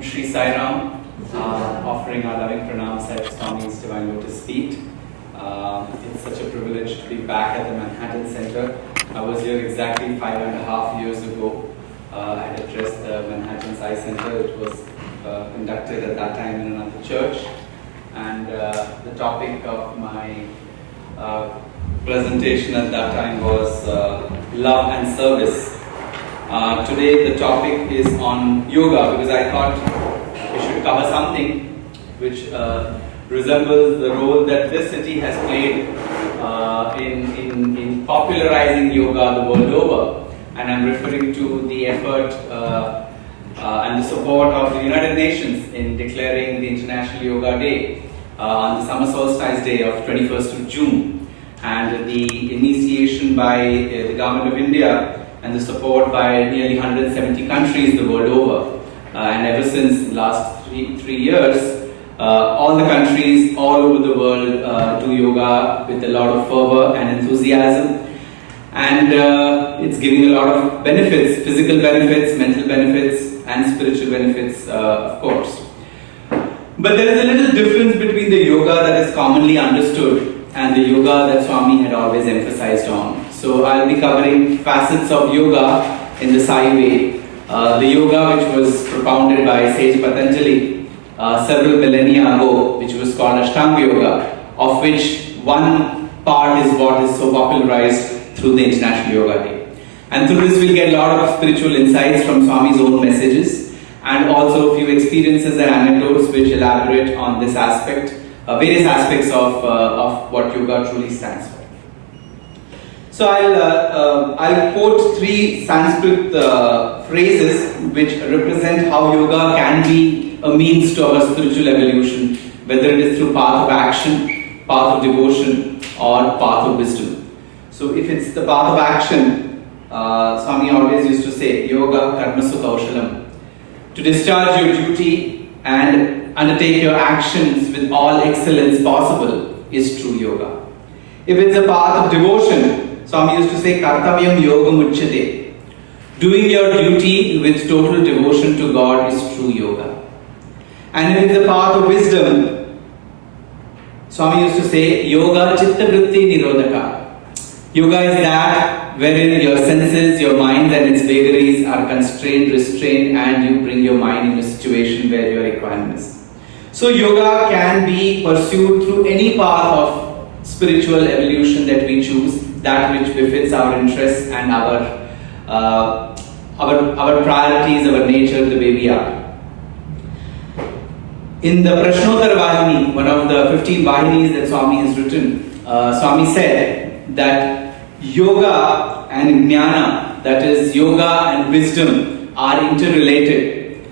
Shri Sai Ram, offering our loving pranams at Swami's Divine Lotus Feet. It's such a privilege to be back at the Manhattan Center. I was here exactly 5.5 years ago. I had addressed the Manhattan Sai Center. It was conducted at that time in another church. And the topic of my presentation at that time was love and service. Today the topic is on yoga, because I thought we should cover something which resembles the role that this city has played in popularizing yoga the world over. And I'm referring to the effort and the support of the United Nations in declaring the International Yoga Day on the summer solstice day of 21st of June, and the initiation by the Government of India and the support by nearly 170 countries the world over. And ever since the last three years, all the countries all over the world do yoga with a lot of fervor and enthusiasm. And it's giving a lot of benefits, physical benefits, mental benefits, and spiritual benefits, of course. But there is a little difference between the yoga that is commonly understood and the yoga that Swami had always emphasized on. So I'll be covering facets of yoga in the Sai way. The yoga which was propounded by sage Patanjali several millennia ago, which was called Ashtanga Yoga, of which one part is what is so popularized through the International Yoga Day. And through this we'll get a lot of spiritual insights from Swami's own messages, and also a few experiences and anecdotes which elaborate on this aspect, various aspects of what yoga truly stands for. So I'll quote three Sanskrit phrases which represent how yoga can be a means to our spiritual evolution, whether it is through path of action, path of devotion, or path of wisdom. So if it's the path of action, Swami always used to say, yoga karmasu kaushalam. To discharge your duty and undertake your actions with all excellence possible is true yoga. If it's a path of devotion, Swami used to say, kartavyam yogam uchyate. Doing your duty with total devotion to God is true yoga. And if it's a path of wisdom, Swami used to say, yoga chitta vritti nirodhaka. Yoga is that wherein your senses, your mind and its vagaries are constrained, restrained, and you bring your mind in a situation where you are equanimous. So yoga can be pursued through any path of spiritual evolution that we choose, that which befits our interests and our priorities, our nature, the way we are. In the Prashnottara Vahini, one of the 15 Vahinis that Swami has written, Swami said that yoga and jnana, that is yoga and wisdom, are interrelated.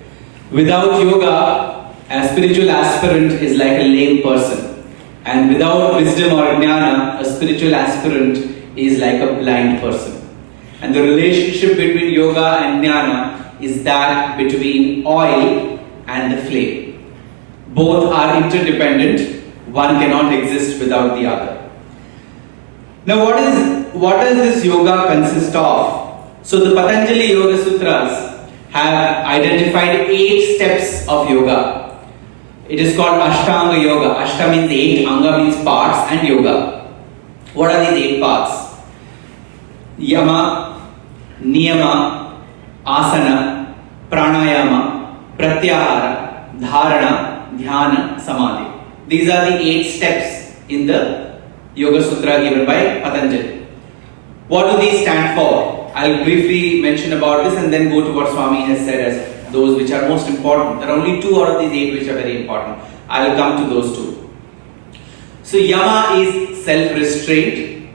Without yoga, a spiritual aspirant is like a lame person. And without wisdom or jnana, a spiritual aspirant is like a blind person. And the relationship between yoga and jnana is that between oil and the flame. Both are interdependent. One cannot exist without the other. Now what does this yoga consist of? So the Patanjali Yoga Sutras have identified 8 steps of yoga. It is called Ashtanga Yoga. Ashta means 8, Anga means parts, and yoga. What are these 8 parts? Yama, Niyama, Asana, Pranayama, Pratyahara, Dharana, Dhyana, Samadhi. These are the 8 steps in the Yoga Sutra given by Patanjali. What do these stand for? I'll briefly mention about this and then go to what Swami has said as those which are most important. There are only 2 out of these 8 which are very important. I'll come to those 2. So Yama is self-restraint.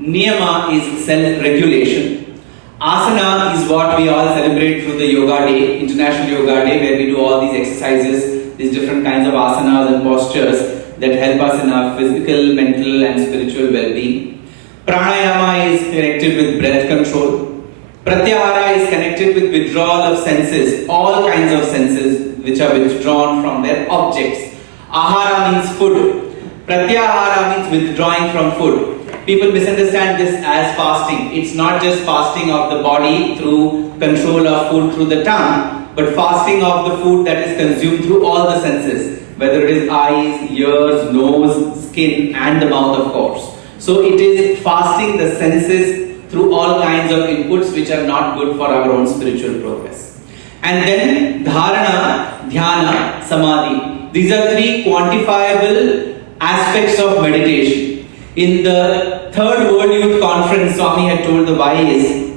Niyama is self-regulation. Asana is what we all celebrate through the Yoga Day, International Yoga Day, where we do all these exercises, these different kinds of asanas and postures that help us in our physical, mental and spiritual well-being. Pranayama is connected with breath control. Pratyahara is connected with withdrawal of senses, all kinds of senses which are withdrawn from their objects. Ahara means food. Pratyahara means withdrawing from food. People misunderstand this as fasting. It's not just fasting of the body through control of food through the tongue, but fasting of the food that is consumed through all the senses, whether it is eyes, ears, nose, skin, and the mouth, of course. So it is fasting the senses through all kinds of inputs which are not good for our own spiritual progress. And then dharana, dhyana, samadhi. These are three quantifiable aspects of meditation. In the third World Youth Conference, Swami had told the why is,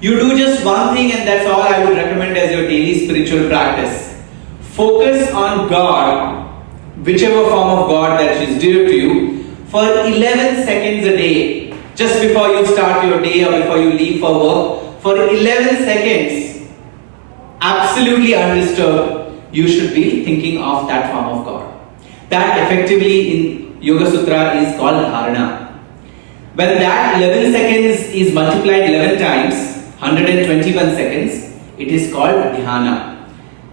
you do just one thing and that's all I would recommend as your daily spiritual practice. Focus on God, whichever form of God that is dear to you, for 11 seconds a day. Just before you start your day or before you leave for work, for 11 seconds, absolutely undisturbed, you should be thinking of that form of God. That effectively in Yoga Sutra is called dharana. When that 11 seconds is multiplied 11 times, 121 seconds, it is called dhyana.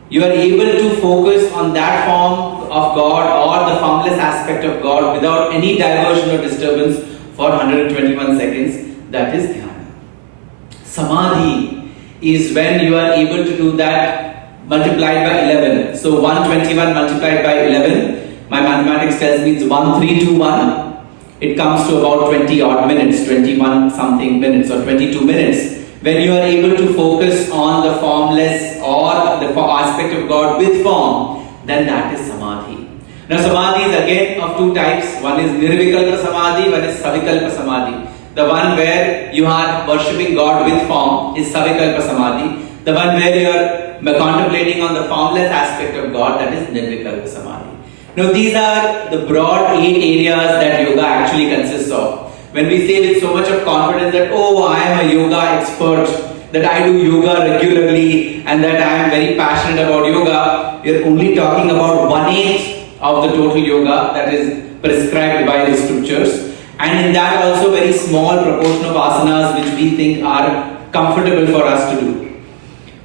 You are able to focus on that form of God or the formless aspect of God without any diversion or disturbance for 121 seconds. That is dhyana. Samadhi is when you are able to do that multiplied by 11. So 121 multiplied by 11, my mathematics tells me it's 1321. It comes to about 20 odd minutes, 21 something minutes or 22 minutes. When you are able to focus on the formless or the aspect of God with form, then that is samadhi. Now samadhi is again of two types. One is nirvikalpa samadhi, one is savikalpa samadhi. The one where you are worshipping God with form is savikalpa samadhi. The one where you are contemplating on the formless aspect of God, that is nirvikalpa samadhi. Now these are the broad 8 areas that yoga actually consists of. When we say with so much of confidence that, oh, I am a yoga expert, that I do yoga regularly and that I am very passionate about yoga, we are only talking about 1/8 of the total yoga that is prescribed by the scriptures. And in that also very small proportion of asanas which we think are comfortable for us to do.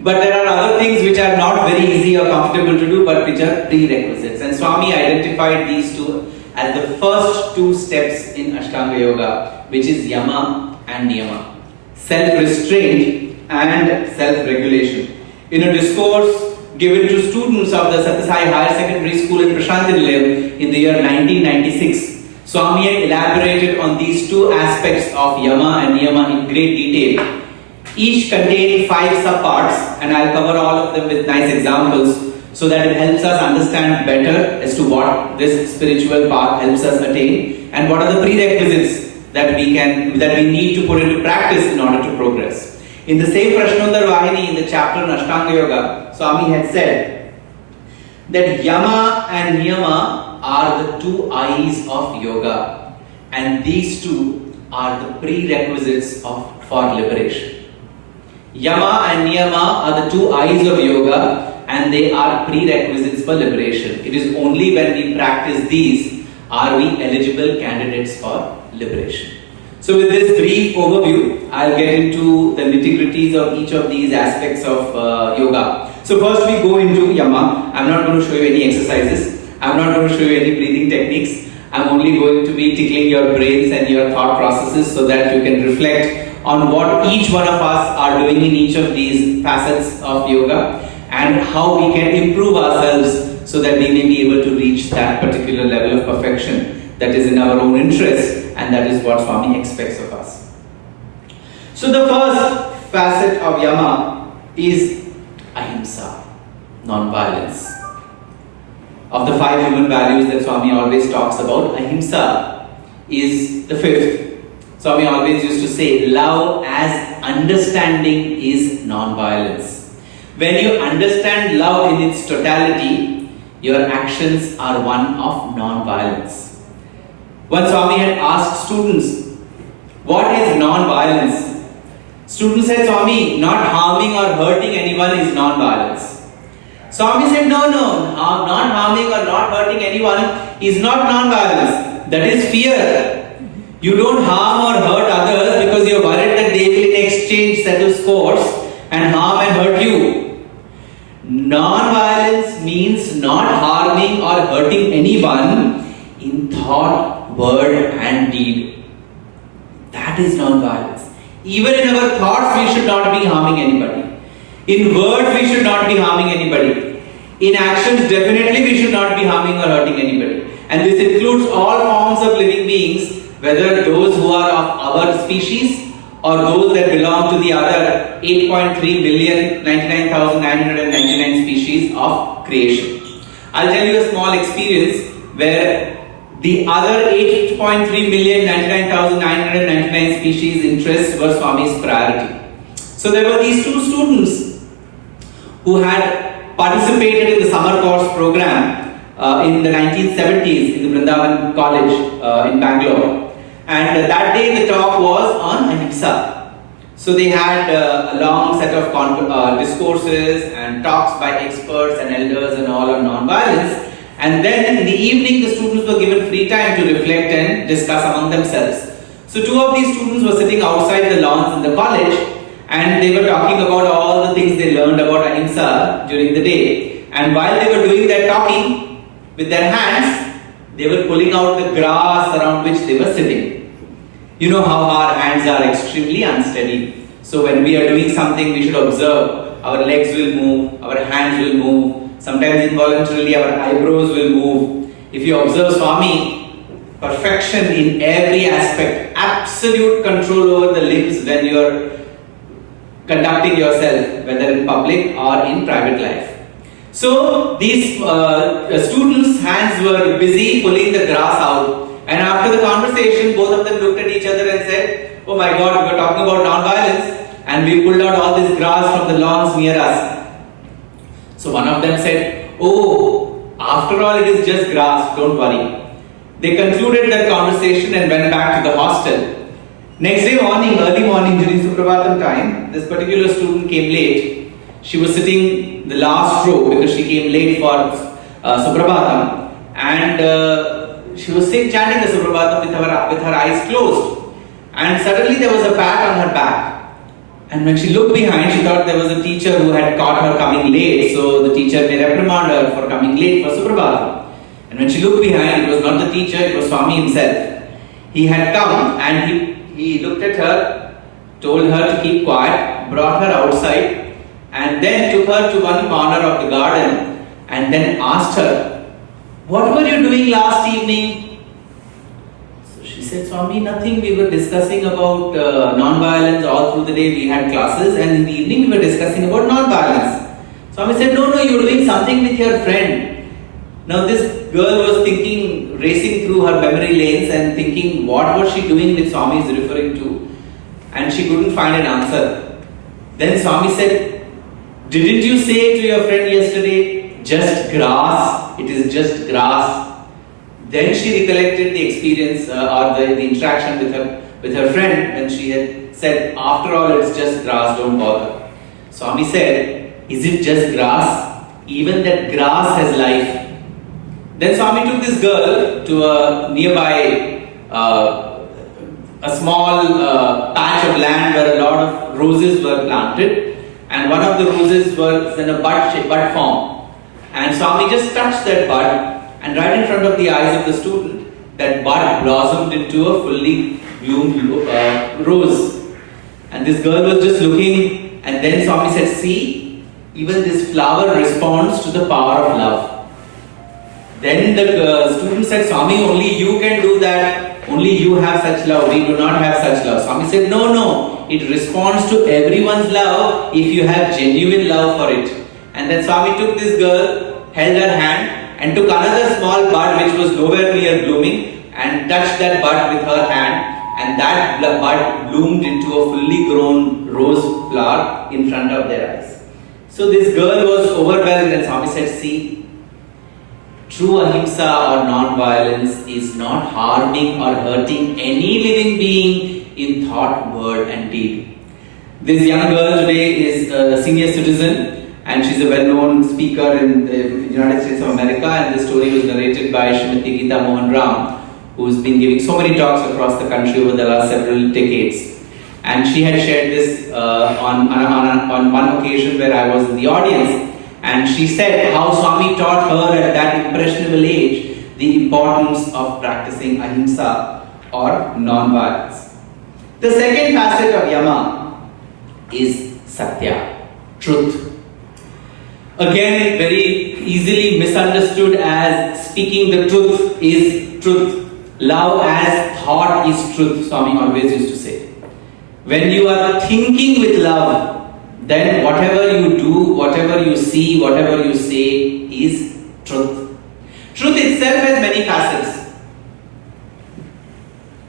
But there are other things which are not very easy or comfortable to do but which are prerequisites. And Swami identified these two as the first 2 steps in Ashtanga Yoga, which is yama and niyama. Self-restraint and self-regulation. In a discourse given to students of the Satyasai Higher Secondary School in Prashanti in the year 1996, Swami had elaborated on these 2 aspects of yama and niyama in great detail. Each contain 5 subparts, and I'll cover all of them with nice examples, so that it helps us understand better as to what this spiritual path helps us attain and what are the prerequisites that we need to put into practice in order to progress. In the same Prashnottara Vahini, in the chapter on Ashtanga Yoga, Swami had said that yama and niyama are the 2 eyes of yoga, and these 2 are the prerequisites for liberation. Yama and niyama are the 2 eyes of yoga, and they are prerequisites for liberation. It is only when we practice these are we eligible candidates for liberation. So with this brief overview, I'll get into the nitty-gritties of each of these aspects of yoga. So first we go into yama. I'm not going to show you any exercises. I'm not going to show you any breathing techniques. I'm only going to be tickling your brains and your thought processes so that you can reflect on what each one of us are doing in each of these facets of yoga, and how we can improve ourselves so that we may be able to reach that particular level of perfection that is in our own interest, and that is what Swami expects of us. So the first facet of yama is ahimsa, non-violence. Of the 5 human values that Swami always talks about, ahimsa is the 5th. Swami always used to say, love as understanding is non-violence. When you understand love in its totality, your actions are one of non-violence. Once Swami had asked students, what is non-violence? Students said, Swami, not harming or hurting anyone is non-violence. Swami said, no, not harming or not hurting anyone is not non-violence. That is fear. You don't harm or hurt others because you're worried that they will in exchange settle scores and harm and hurt you. Non-violence means not harming or hurting anyone in thought, word and deed. That is non-violence. Even in our thoughts, we should not be harming anybody. In words, we should not be harming anybody. In actions, definitely we should not be harming or hurting anybody. And this includes all forms of living beings, whether those who are of our species or those that belong to the other 8.3 billion 99,999 species of creation. I'll tell you a small experience where the other 8.3 million 99,999 species interests were Swami's priority. So there were these two students who had participated in the summer course program in the 1970s in the Vrindavan College in Bangalore. And that day the talk was on ahimsa. So they had a long set of discourses and talks by experts and elders and all on non-violence. And then in the evening the students were given free time to reflect and discuss among themselves. So two of these students were sitting outside the lawns in the college and they were talking about all the things they learned about ahimsa during the day. And while they were doing their talking with their hands, they were pulling out the grass around which they were sitting. You know how our hands are extremely unsteady. So when we are doing something, we should observe. Our legs will move, our hands will move. Sometimes involuntarily our eyebrows will move. If you observe Swami, perfection in every aspect, absolute control over the limbs when you are conducting yourself, whether in public or in private life. So these students' hands were busy pulling the grass out, and after the conversation, both of them looked at each other and said, "Oh my God, we were talking about non-violence, and we pulled out all this grass from the lawns near us." So one of them said, "Oh, after all, it is just grass, don't worry." They concluded their conversation and went back to the hostel. Next day morning, early morning during Suprabhatam time, this particular student came late. She was sitting the last row because she came late for Suprabhatam, and she was chanting the Suprabhatam with her eyes closed. And suddenly there was a pat on her back. And when she looked behind, she thought there was a teacher who had caught her coming late, so the teacher may reprimand her for coming late for Suprabhatam. And when she looked behind, it was not the teacher, it was Swami himself. He had come and he looked at her, told her to keep quiet, brought her outside, and then took her to one corner of the garden and then asked her, "What were you doing last evening?" So she said, "Swami, nothing. We were discussing about non-violence all through the day. We had classes, and in the evening we were discussing about non-violence." Swami said, "No, you were doing something with your friend." Now this girl was thinking, racing through her memory lanes and thinking, what was she doing with Swami is referring to? And she couldn't find an answer. Then Swami said, "Didn't you say to your friend yesterday, just grass, it is just grass?" Then she recollected the experience or the interaction with her friend when she had said, "After all, it's just grass, don't bother." Swami said, "Is it just grass? Even that grass has life." Then Swami took this girl to a nearby, a small patch of land where a lot of roses were planted, and one of the roses was in a bud form. And Swami just touched that bud, and right in front of the eyes of the student, that bud blossomed into a fully bloomed rose. And this girl was just looking, and then Swami said, "See, even this flower responds to the power of love." Then the student said, "Swami, only you can do that. Only you have such love. We do not have such love." Swami said, No. It responds to everyone's love if you have genuine love for it." And then Swami took this girl, held her hand, and took another small bud which was nowhere near blooming, and touched that bud with her hand, and that bud bloomed into a fully grown rose flower in front of their eyes. So this girl was overwhelmed, and Swami said, "See, true ahimsa or non-violence is not harming or hurting any living being in thought, word and deed." This young girl today is a senior citizen, and she's a well-known speaker in the United States of America, and this story was narrated by Srimati Geeta Mohan Ram, who's been giving so many talks across the country over the last several decades. And she had shared this on one occasion where I was in the audience. And she said how Swami taught her at that impressionable age the importance of practicing ahimsa or non-violence. The second facet of Yama is Satya. Truth. Again, very easily misunderstood as speaking the truth is truth. Love as thought is truth, Swami always used to say. When you are thinking with love, then whatever you do, whatever you see, whatever you say is truth. Truth itself has many facets.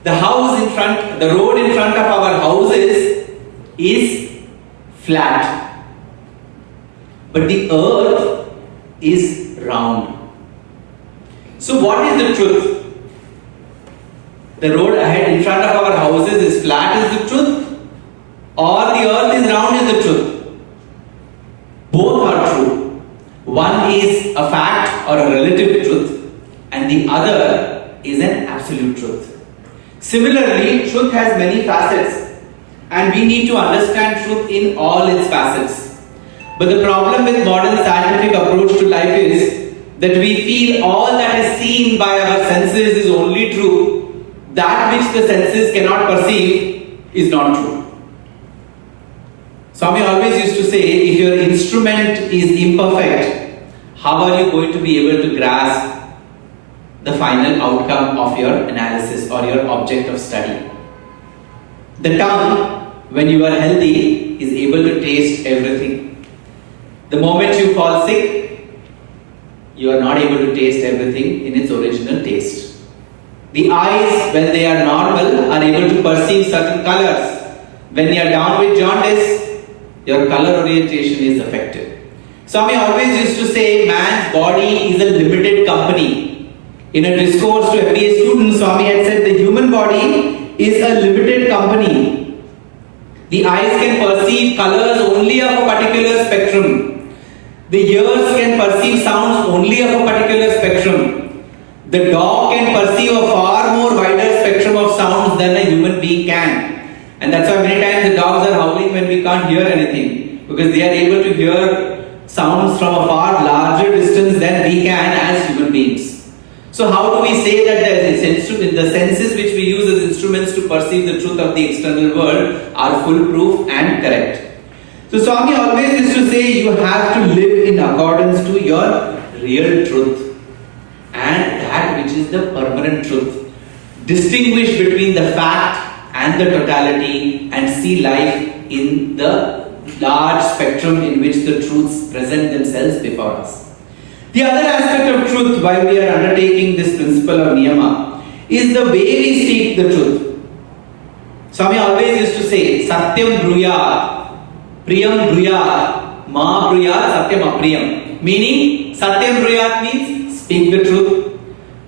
The road in front of our houses is flat. But the earth is round. So what is the truth? The road ahead in front of our houses is flat is the truth, or the earth is round is the truth. Both are true. One is a fact or a relative truth, and the other is an absolute truth. Similarly, truth has many facets, and we need to understand truth in all its facets. But the problem with modern scientific approach to life is that we feel all that is seen by our senses is only true. That which the senses cannot perceive is not true. Swami always used to say, if your instrument is imperfect, how are you going to be able to grasp the final outcome of your analysis or your object of study? The tongue, when you are healthy, is able to taste everything. The moment you fall sick, you are not able to taste everything in its original taste. The eyes, when they are normal, are able to perceive certain colors. When you are down with jaundice, your color orientation is affected. Swami always used to say, man's body is a limited company. In a discourse to MBA students, Swami had said the human body is a limited company. The eyes can perceive colors only of a particular spectrum. The ears can perceive sounds only of a particular spectrum. The dog can perceive a far more wider spectrum of sounds than a human being can. And that's why many times the dogs are howling when we can't hear anything. Because they are able to hear sounds from a far larger distance than we can as human beings. So how do we say that the senses which we use as instruments to perceive the truth of the external world are foolproof and correct? So Swami always used to say you have to live in accordance to your real truth. And that which is the permanent truth. Distinguish between the fact and the totality and see life in the large spectrum in which the truths present themselves before us. The other aspect of truth, while we are undertaking this principle of niyama, is the way we speak the truth. Swami always used to say, Satyam Bruyat, Priyam Bruyat, Ma Bruyat, Satyam Apriyam. Meaning, Satyam Bruyat means speak the truth.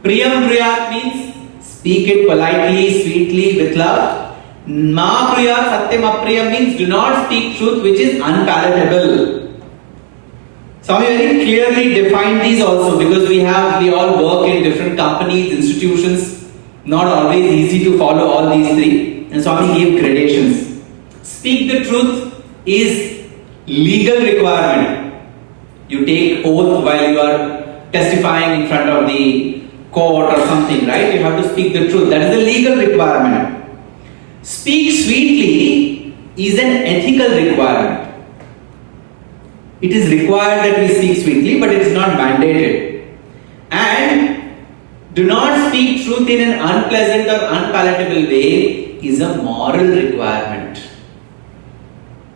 Priyam Bruyat means speak it politely, sweetly, with love. Ma Bruyat, Satyam Apriyam means do not speak truth which is unpalatable. Swami very clearly defined these also because we all work in different companies, institutions, not always easy to follow all these three. And Swami gave gradations. Speak the truth is legal requirement. You take oath while you are testifying in front of the court or something, right? You have to speak the truth. That is a legal requirement. Speak sweetly is an ethical requirement. It is required that we speak sweetly, but it is not mandated. And do not speak truth in an unpleasant or unpalatable way is a moral requirement.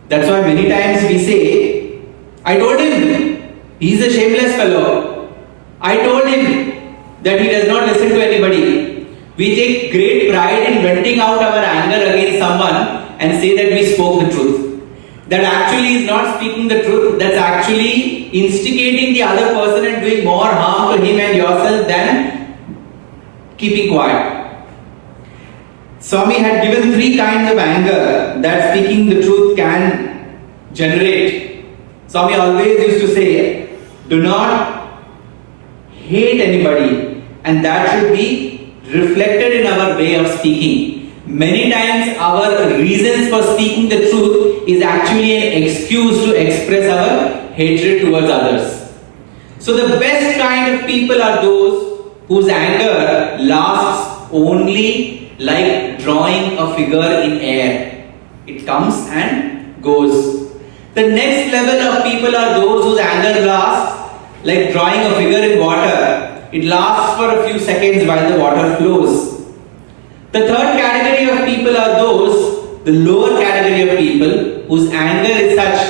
That's why many times we say, I told him, he is a shameless fellow. I told him that he does not listen to anybody. We take great pride in venting out our anger against someone and say that we spoke the truth. That actually is not speaking the truth. That's actually instigating the other person and doing more harm to him and yourself than keeping quiet. Swami had given 3 kinds of anger that speaking the truth can generate. Swami always used to say, do not hate anybody, and that should be reflected in our way of speaking. Many times our reasons for speaking the truth is actually an excuse to express our hatred towards others. So the best kind of people are those whose anger lasts only like drawing a figure in air. It comes and goes. The next level of people are those whose anger lasts, like drawing a figure in water. It lasts for a few seconds while the water flows. The third category of people are those, the lower category of people, whose anger is such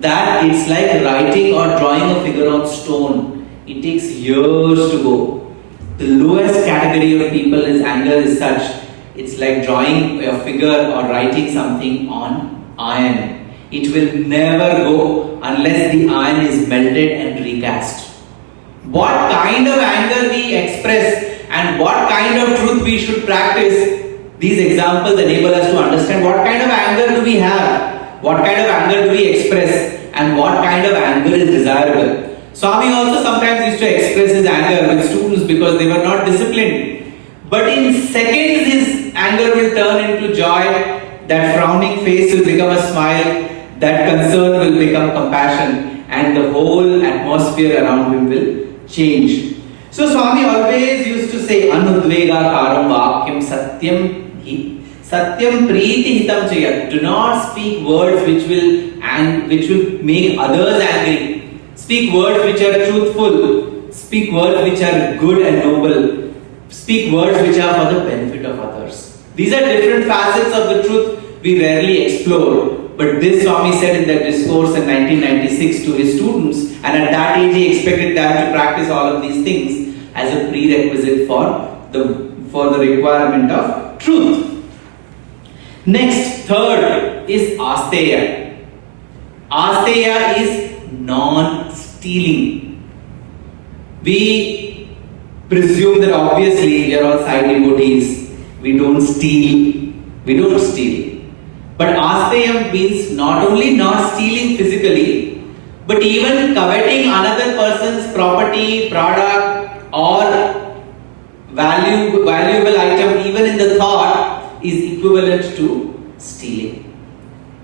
that it's like writing or drawing a figure on stone. It takes years to go. The lowest category of people's anger is such, it's like drawing a figure or writing something on iron. It will never go unless the iron is melted and recast. What kind of anger we express and what kind of truth we should practice, these examples enable us to understand what kind of anger do we have, what kind of anger do we express, and what kind of anger is desirable. Swami also sometimes used to express his anger with students because they were not disciplined. But in seconds his anger will turn into joy, that frowning face will become a smile, that concern will become compassion, and the whole atmosphere around him will change. So Swami always used to say, Anudvega karam vakyam satyam priti hitam chayat. Do not speak words which will make others angry. Speak words which are truthful. Speak words which are good and noble. Speak words which are for the benefit of others. These are different facets of the truth we rarely explore. But this Swami said in that discourse in 1996 to his students, and at that age he expected them to practice all of these things as a prerequisite for the requirement of truth. Next, third is asteya. Asteya is non-stealing. We presume that obviously we are all Sai devotees. We don't steal. But asteyam means not only not stealing physically, but even coveting another person's property, product, or valuable item, even in the thought, is equivalent to stealing.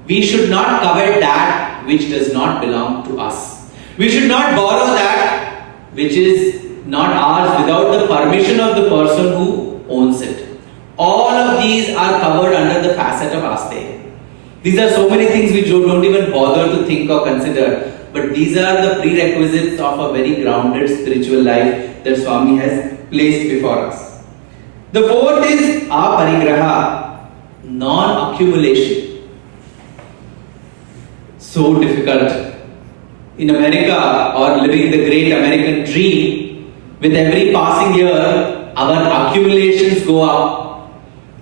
We should not covet that which does not belong to us. We should not borrow that which is not ours without the permission of the person who owns it. All of these are covered under the facet of asteya. These are so many things which we don't even bother to think or consider, but these are the prerequisites of a very grounded spiritual life that Swami has placed before us. The fourth is aparigraha, non-accumulation. So difficult. In America, or living the great American dream, with every passing year, our accumulations go up.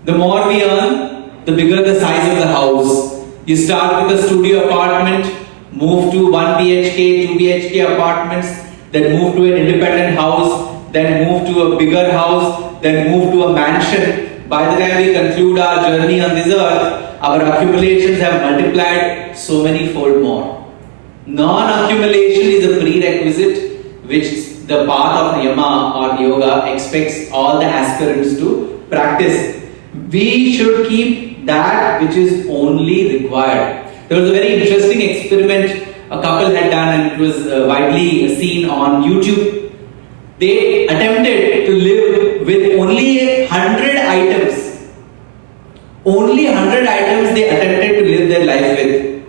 The more we earn, the bigger the size of the house. You start with a studio apartment, move to 1 BHK, 2 BHK apartments, then move to an independent house, then move to a bigger house, then move to a mansion. By the time we conclude our journey on this earth, our accumulations have multiplied so many fold more. Non-accumulation is a prerequisite which the path of Yama or Yoga expects all the aspirants to practice. We should keep that which is only required. There was a very interesting experiment a couple had done, and it was widely seen on YouTube. They attempted to live with only 100 items. Only 100 items they attempted to live their life with.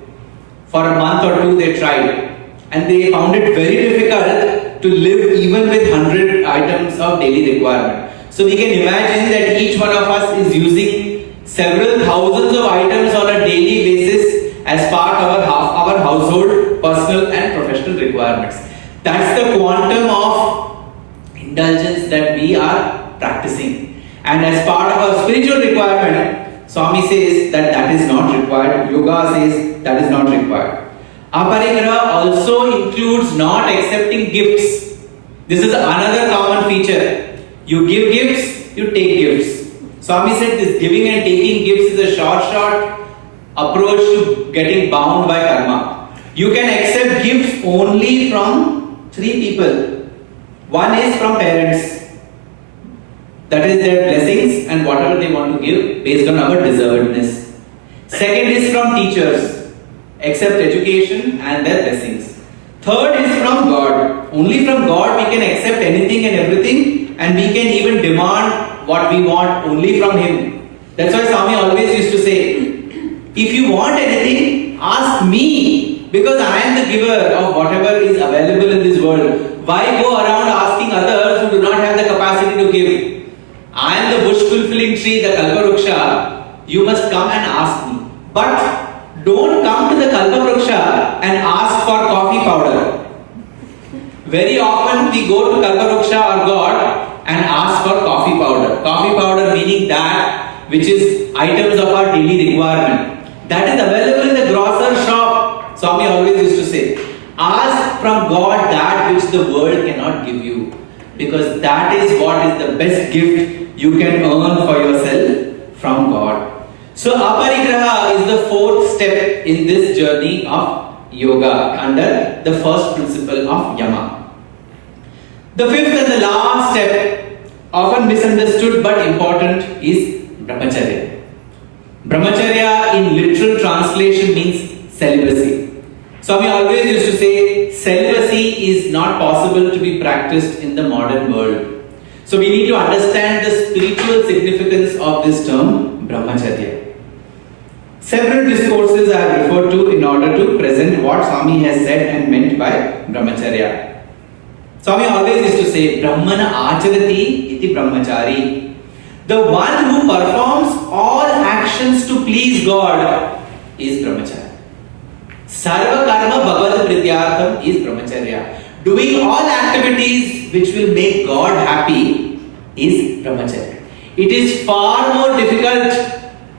For a month or two they tried, and they found it very difficult to live even with 100 items of daily requirement. So we can imagine that each one of us is using several thousands of items on a daily basis as part of our household, personal and professional requirements. That's the quantum of indulgence that we are practicing. And as part of our spiritual requirement, Swami says that that is not required. Yoga says that is not required. Aparigraha also includes not accepting gifts. This is another common feature. You give gifts, you take gifts. Swami said this giving and taking gifts is a short approach to getting bound by karma. You can accept gifts only from three people. One is from parents. That is their blessings and whatever they want to give based on our deservedness. Second is from teachers. Accept education and their blessings. Third is from God. Only from God we can accept anything and everything, and we can even demand what we want only from Him. That's why Swami always used to say, if you want anything, ask me. Because I am the giver of whatever is available in this world. Why go around asking others who do not have the capacity to give? I am the bush fulfilling tree, the Kalparuksha. You must come and ask me. But don't come to the Kalparuksha and ask for coffee powder. Very often we go to Kalparuksha or God and ask for coffee powder. Coffee powder meaning that which is items of our daily requirement. That is available in the grocer shop. Swami always used to say, ask from God that which the world cannot give you. Because that is what is the best gift you can earn for yourself from God. So aparigraha is the fourth step in this journey of yoga under the first principle of yama. The fifth and the last step, often misunderstood but important, is brahmacharya. Brahmacharya in literal translation means celibacy. Swami always used to say celibacy is not possible to be practiced in the modern world. So we need to understand the spiritual significance of this term brahmacharya. Several discourses I have referred to in order to present what Swami has said and meant by brahmacharya. Swami always used to say, Brahmana acharati iti brahmachari. The one who performs all actions to please God is brahmacharya. Sarva karma bhagavad prityartham is brahmacharya. Doing all activities which will make God happy is brahmacharya. It is far more difficult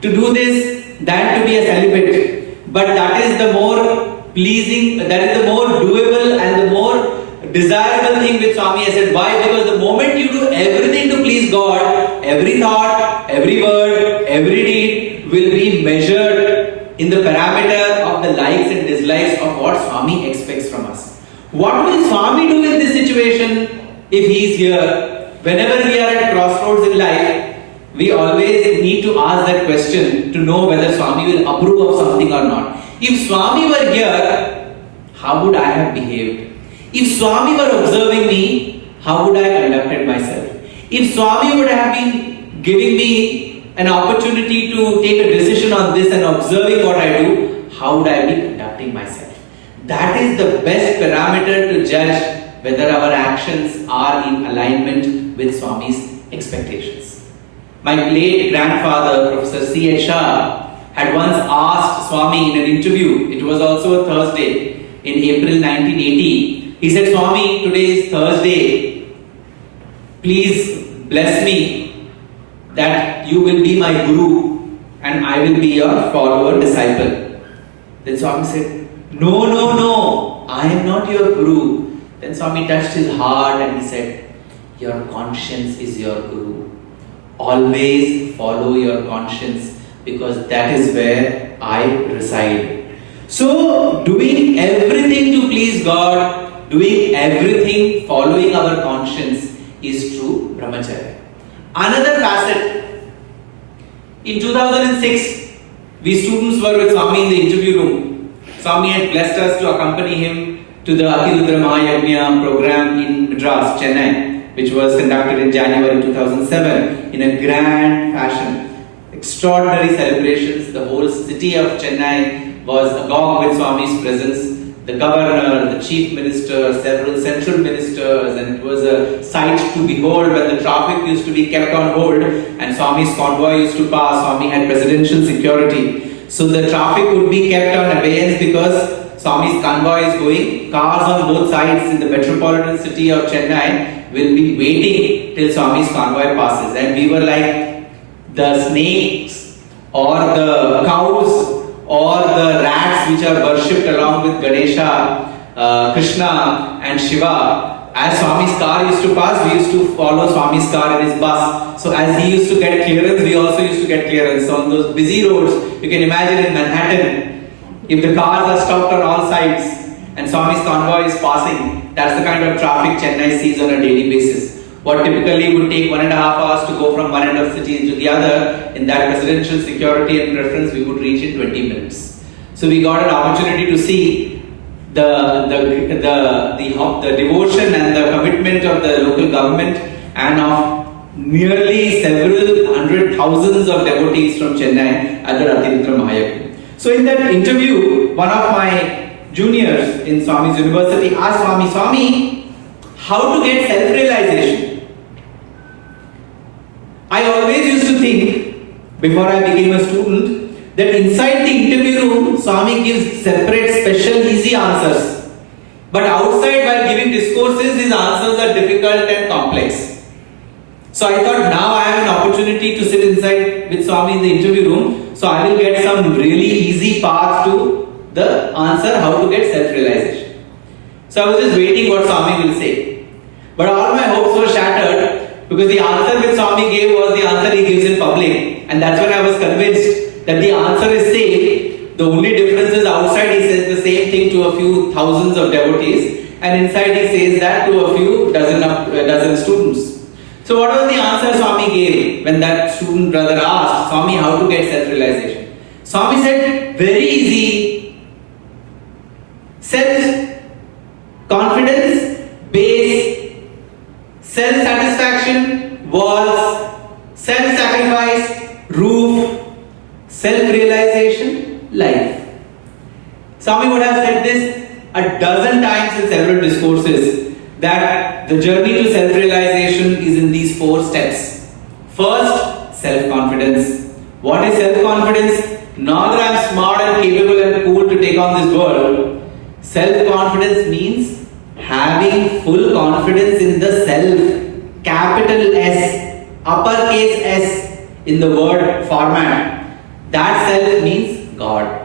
to do this than to be a celibate. But that is the more pleasing, that is the more doable and the more desirable thing which Swami has said. Why? Because the moment you do everything to please God, every thought, every word, every deed will be measured in the parameter of the likes and dislikes of what Swami expects from us. What will Swami do in this situation if he is here? Whenever we are at crossroads in life, we always need to ask that question to know whether Swami will approve of something or not. If Swami were here, how would I have behaved? If Swami were observing me, how would I have conducted myself? If Swami would have been giving me an opportunity to take a decision on this and observing what I do, how would I be conducting myself? That is the best parameter to judge whether our actions are in alignment with Swami's expectations. My late grandfather, Professor C.H. Shah, had once asked Swami in an interview, it was also a Thursday, in April 1980, he said, Swami, today is Thursday. Please bless me that you will be my guru and I will be your follower, disciple. Then Swami said, No, I am not your guru. Then Swami touched his heart and he said, your conscience is your guru. Always follow your conscience because that is where I reside. So, doing everything to please God, doing everything following our conscience is true brahmacharya. Another facet, in 2006, we students were with Swami in the interview room. Swami had blessed us to accompany him to the Atirudra Mahayajna program in Madras, Chennai, which was conducted in January 2007 in a grand fashion. Extraordinary celebrations. The whole city of Chennai was agog with Swami's presence. The governor, the chief minister, several central ministers, and it was a sight to behold when the traffic used to be kept on hold and Swami's convoy used to pass. Swami had presidential security. So the traffic would be kept on abeyance because Swami's convoy is going. Cars on both sides in the metropolitan city of Chennai will be waiting till Swami's convoy passes. And we were like the snakes or the cows or the rats which are worshipped along with Ganesha, Krishna and Shiva. As Swami's car used to pass, we used to follow Swami's car in his bus. So as he used to get clearance, we also used to get clearance. So on those busy roads, you can imagine in Manhattan, if the cars are stopped on all sides and Swami's convoy is passing, that's the kind of traffic Chennai sees on a daily basis. What typically would take 1.5 hours to go from one end of the city to the other, in that presidential security and preference, we would reach in 20 minutes. So we got an opportunity to see the devotion and the commitment of the local government and of nearly several hundred thousands of devotees from Chennai at the Atirudra Mahayajna. So in that interview, one of my juniors in Swami's university asked Swami, how to get self-realization? I always used to think, before I became a student, that inside the interview room, Swami gives separate, special, easy answers. But outside, while giving discourses, his answers are difficult and complex. So I thought, now I have an opportunity to sit inside with Swami in the interview room, so I will get some really easy path to the answer how to get self-realization. So I was just waiting what Swami will say. But all my hopes were shattered because the answer which Swami gave was the answer he gives in public. And that's when I was convinced that the answer is same. The only difference is outside he says the same thing to a few thousands of devotees, and inside he says that to a few dozen students. So what was the answer Swami gave when that student brother asked Swami how to get self-realization? Swami said, very easy. Self-confidence, base, self-satisfaction, walls, self-sacrifice, roof, self-realization, life. Swami would have said this a dozen times in several discourses, that the journey to self-realization is in these 4 steps. First, self-confidence. What is self-confidence? Not that I am smart and capable and cool to take on this world. Self-confidence means having full confidence in the self, capital S, uppercase S in the word format. That self means God.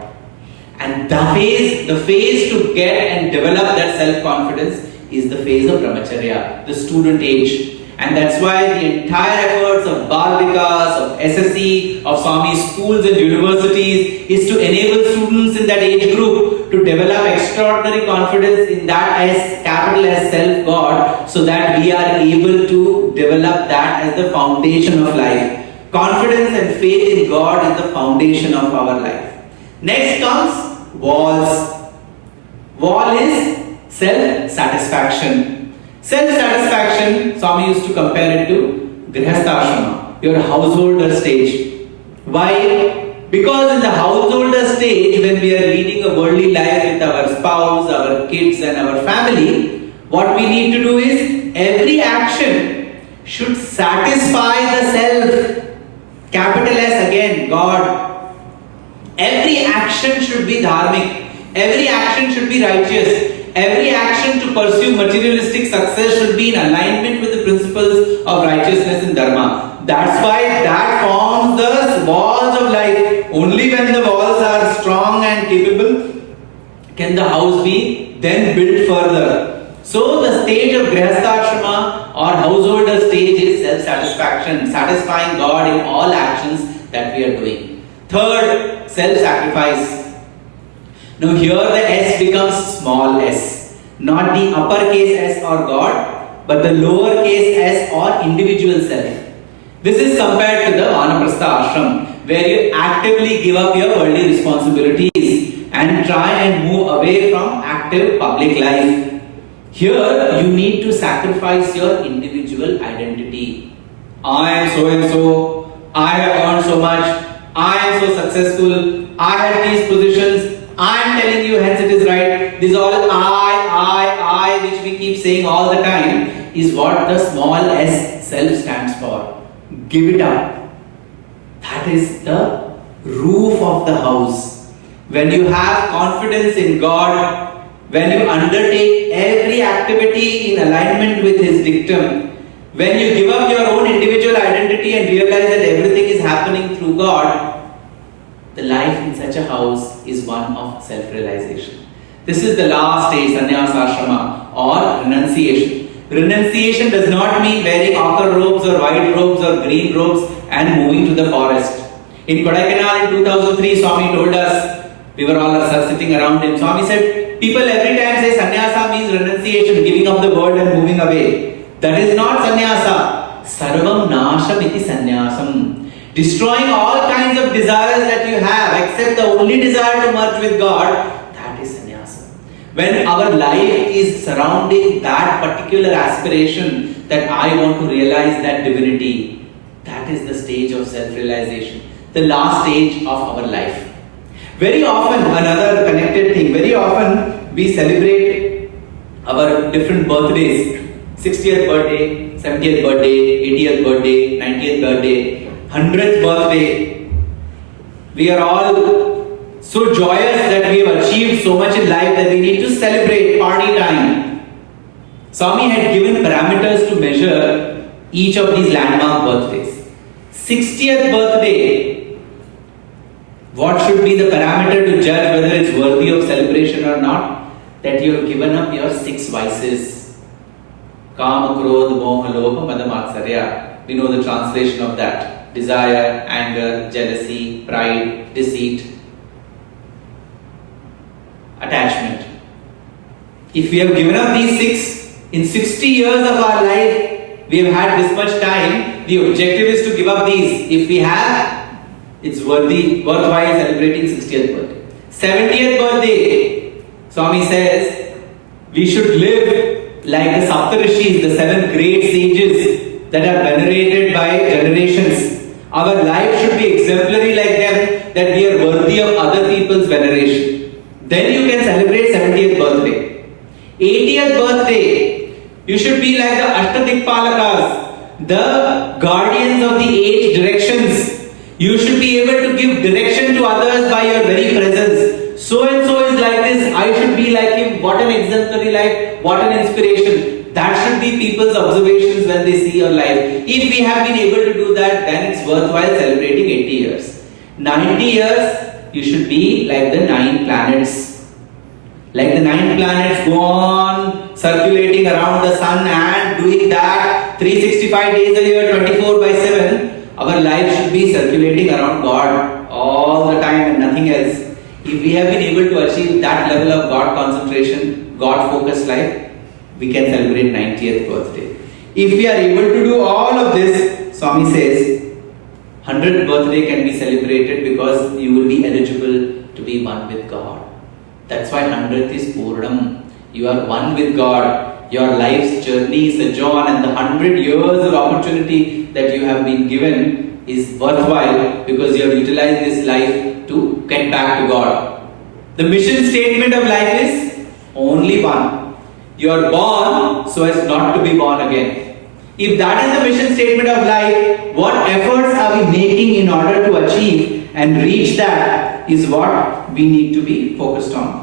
And the phase to get and develop that self-confidence is the phase of brahmacharya, the student age. And that's why the entire efforts of Bal-Vikas, of SSC, of Swami's schools and universities is to enable students in that age group to develop extraordinary confidence in that S, capital S, self-God, so that we are able to develop that as the foundation of life. Confidence and faith in God is the foundation of our life. Next comes walls. Wall is self-satisfaction. Self-satisfaction, Swami used to compare it to grihastha, your householder stage. Why? Because in the householder stage, when we are leading a worldly life with our spouse, our kids and our family, what we need to do is, every action should satisfy the self. Capital S again, God. Every action should be dharmic. Every action should be righteous. Every action to pursue materialistic success should be in alignment with the principles of righteousness and dharma. That's why that forms the walls of life. Only when the walls are strong and capable can the house be then built further. So the stage of grihastha or householder stage is self-satisfaction, satisfying God in all actions that we are doing. Third, self-sacrifice. Now here the S becomes small s, not the uppercase S or God, but the lowercase s or individual self. This is compared to the Vanaprastha ashram, where you actively give up your worldly responsibilities and try and move away from active public life. Here you need to sacrifice your individual identity. I am so and so, I have earned so much, I am so successful, I had these positions, I am telling you, hence it is right. This all I, which we keep saying all the time, is what the small s self stands for. Give it up. That is the roof of the house. When you have confidence in God, when you undertake every activity in alignment with His dictum, when you give up your own individual identity and realize that everything is happening through God, the life in such a house is one of self-realization. This is the last stage, sannyasa ashrama or renunciation. Renunciation does not mean wearing ochre robes or white robes or green robes and moving to the forest. In Kodaikanal in 2003, Swami told us, we were all sitting around him. Swami said, people every time say sannyasa means renunciation, giving up the world and moving away. That is not sannyasa. Sarvam nasham iti sannyasam. Destroying all kinds of desires that you have, except the only desire to merge with God, that is sannyasa. When our life is surrounding that particular aspiration that I want to realize that divinity, that is the stage of self-realization, the last stage of our life. Very often, another connected thing, very often we celebrate our different birthdays, 60th birthday, 70th birthday, 80th birthday, 90th birthday, 100th birthday. We are all so joyous that we have achieved so much in life that we need to celebrate, party time. Swami had given parameters to measure each of these landmark birthdays. 60th birthday, what should be the parameter to judge whether it's worthy of celebration or not? That you have given up your 6 vices. Kama, Krodh, Moha, Lobha, Mada, Matsarya. We know the translation of that. Desire, anger, jealousy, pride, deceit, attachment. If we have given up these 6, in 60 years of our life, we have had this much time, the objective is to give up these. If we have, it's worthwhile celebrating 60th birthday. 70th birthday, Swami says, we should live like the Saptarishis, the 7 great sages that are venerated by generations. Our life should be exemplary like them, that we are worthy of other people's veneration. Then you can celebrate 70th birthday. 80th birthday, you should be like the Ashtadikpalakas, the guardians of the 8 directions. You should be able to give direction to others by your very presence. So and so is like this, I should be like him. What an exemplary life, what an inspiration. That should be people's observations when they see your life. If we have been able to do that, then it's worthwhile celebrating 80 years. 90 years, you should be like the 9 planets. Like the 9 planets go on circulating around the sun and doing that 365 days a year, 24/7. Our life should be circulating around God all the time and nothing else. If we have been able to achieve that level of God concentration, God focused life, we can celebrate 90th birthday. If we are able to do all of this, Swami says, 100th birthday can be celebrated because you will be eligible to be one with God. That's why 100th is Purnam. You are one with God. Your life's journey, sojourn, and the 100 years of opportunity that you have been given is worthwhile because you have utilized this life to get back to God. The mission statement of life is only one. You are born so as not to be born again. If that is the mission statement of life, what efforts are we making in order to achieve and reach that is what we need to be focused on.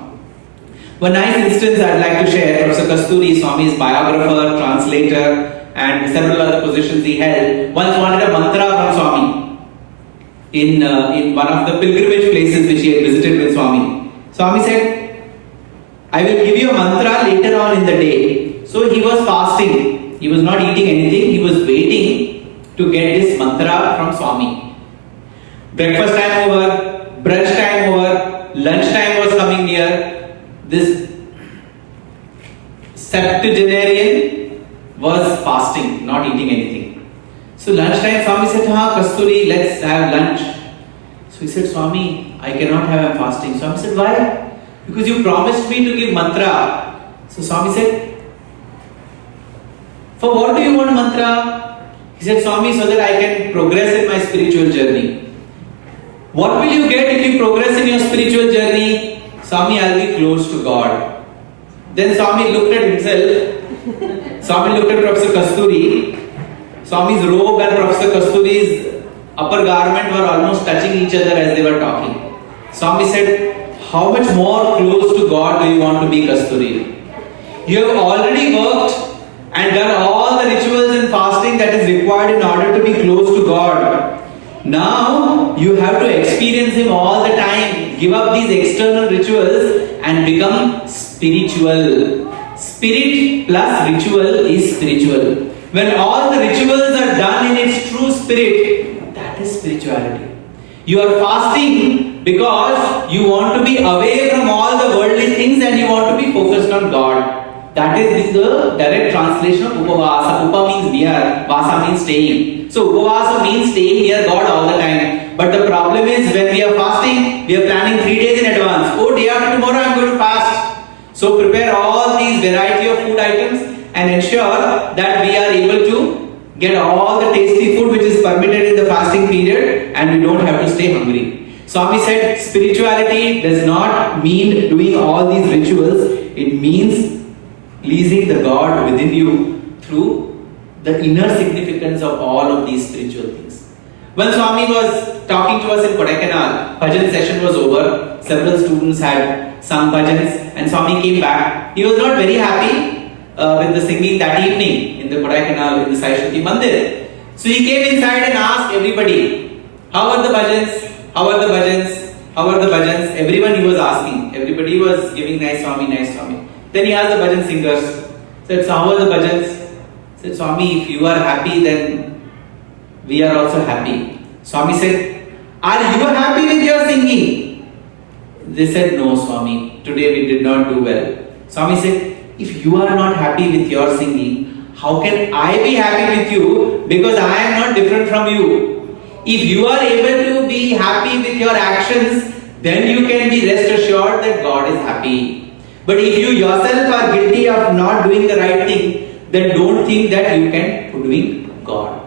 One nice instance I'd like to share. Professor Kasturi, Swami's biographer, translator, and several other positions he held, once wanted a mantra from Swami in one of the pilgrimage places which he had visited with Swami. Swami said, I will give you a mantra later on in the day. So he was fasting. He was not eating anything. He was waiting to get this mantra from Swami. Breakfast time over, brunch time over, lunch time was coming near. This septuagenarian was fasting, not eating anything. So lunchtime, Swami said, Kasturi, let's have lunch. So he said, Swami, I cannot have, I'm fasting. Swami said, why? Because you promised me to give mantra. So Swami said, for what do you want mantra? He said, Swami, so that I can progress in my spiritual journey. What will you get if you progress in your spiritual journey? Swami, I'll be close to God. Then Swami looked at himself. Swami looked at Professor Kasturi. Swami's robe and Professor Kasturi's upper garment were almost touching each other as they were talking. Swami said, how much more close to God do you want to be, Kasturi? You have already worked and done all the rituals and fasting that is required in order to be close to God. Now you have to experience Him all the time. Give up these external rituals and become spiritual. Spirit plus ritual is spiritual. When all the rituals are done in its true spirit, that is spirituality. You are fasting because you want to be away from all the worldly things and you want to be focused on God. That is the direct translation of Upavasa. Upa means near, Vasa means staying. So Upavasa means staying near God all the time. But the problem is when we are fasting, we are planning 3 days in advance. Oh, day after tomorrow I am going to fast. So prepare all these variety of food items and ensure that we are able to get all the tasty food which is permitted in the fasting period and we don't have to stay hungry. Swami said spirituality does not mean doing all these rituals. It means pleasing the God within you through the inner significance of all of these spiritual things. When Swami was talking to us in Kodaikanal, bhajan session was over. Several students had sung bhajans and Swami came back. He was not very happy with the singing that evening in the Kodaikanal in the Sai Shruti Mandir. So he came inside and asked everybody, how are the bhajans? How are the bhajans? How are the bhajans? Everyone he was asking. Everybody was giving nice Swami, nice Swami. Then he asked the bhajan singers, said, so how are the bhajans? Said, Swami, if you are happy, then we are also happy. Swami said, are you happy with your singing? They said, no, Swami, today we did not do well. Swami said, if you are not happy with your singing, how can I be happy with you? Because I am not different from you. If you are able to be happy with your actions, then you can be rest assured that God is happy. But if you yourself are guilty of not doing the right thing, then don't think that you can doing God.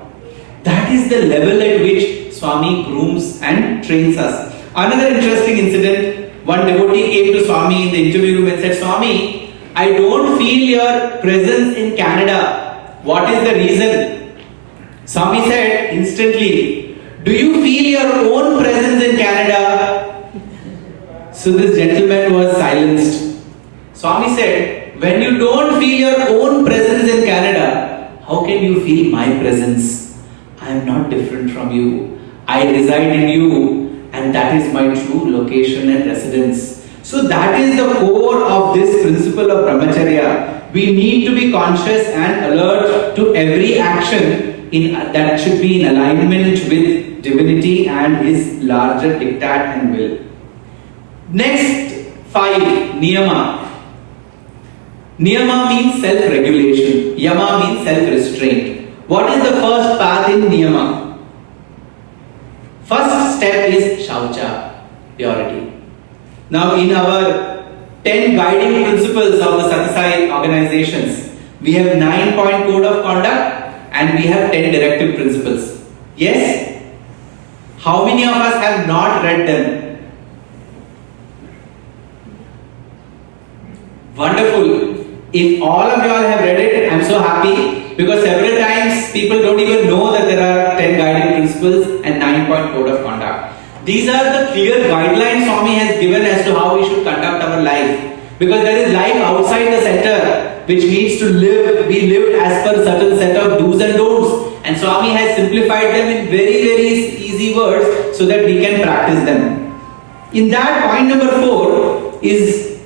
That is the level at which Swami grooms and trains us. Another interesting incident, one devotee came to Swami in the interview room and said, Swami, I don't feel your presence in Canada. What is the reason? Swami said instantly, do you feel your own presence in Canada? So this gentleman was silenced. Swami said, when you don't feel your own presence in Canada, how can you feel my presence? I am not different from you. I reside in you, and that is my true location and residence. So that is the core of this principle of brahmacharya. We need to be conscious and alert to every action that should be in alignment with divinity and his larger diktat and will. Next 5, niyama. Niyama means self-regulation. Yama means self-restraint. What is the first path in niyama? First step is shaucha, purity. Now in our 10 guiding principles of the Satsai organizations, we have 9-point code of conduct and we have 10 directive principles. Yes? How many of us have not read them? Wonderful. If all of you all have read it, I am so happy, because several times people don't even know that there are 10 guiding principles and 9-point code of conduct. These are the clear guidelines Swami has given as to how we should conduct our life. Because there is life outside the center which needs to be lived as per certain set of do's and don'ts. And Swami has simplified them in very, very easy words so that we can practice them. In that, point number 4 is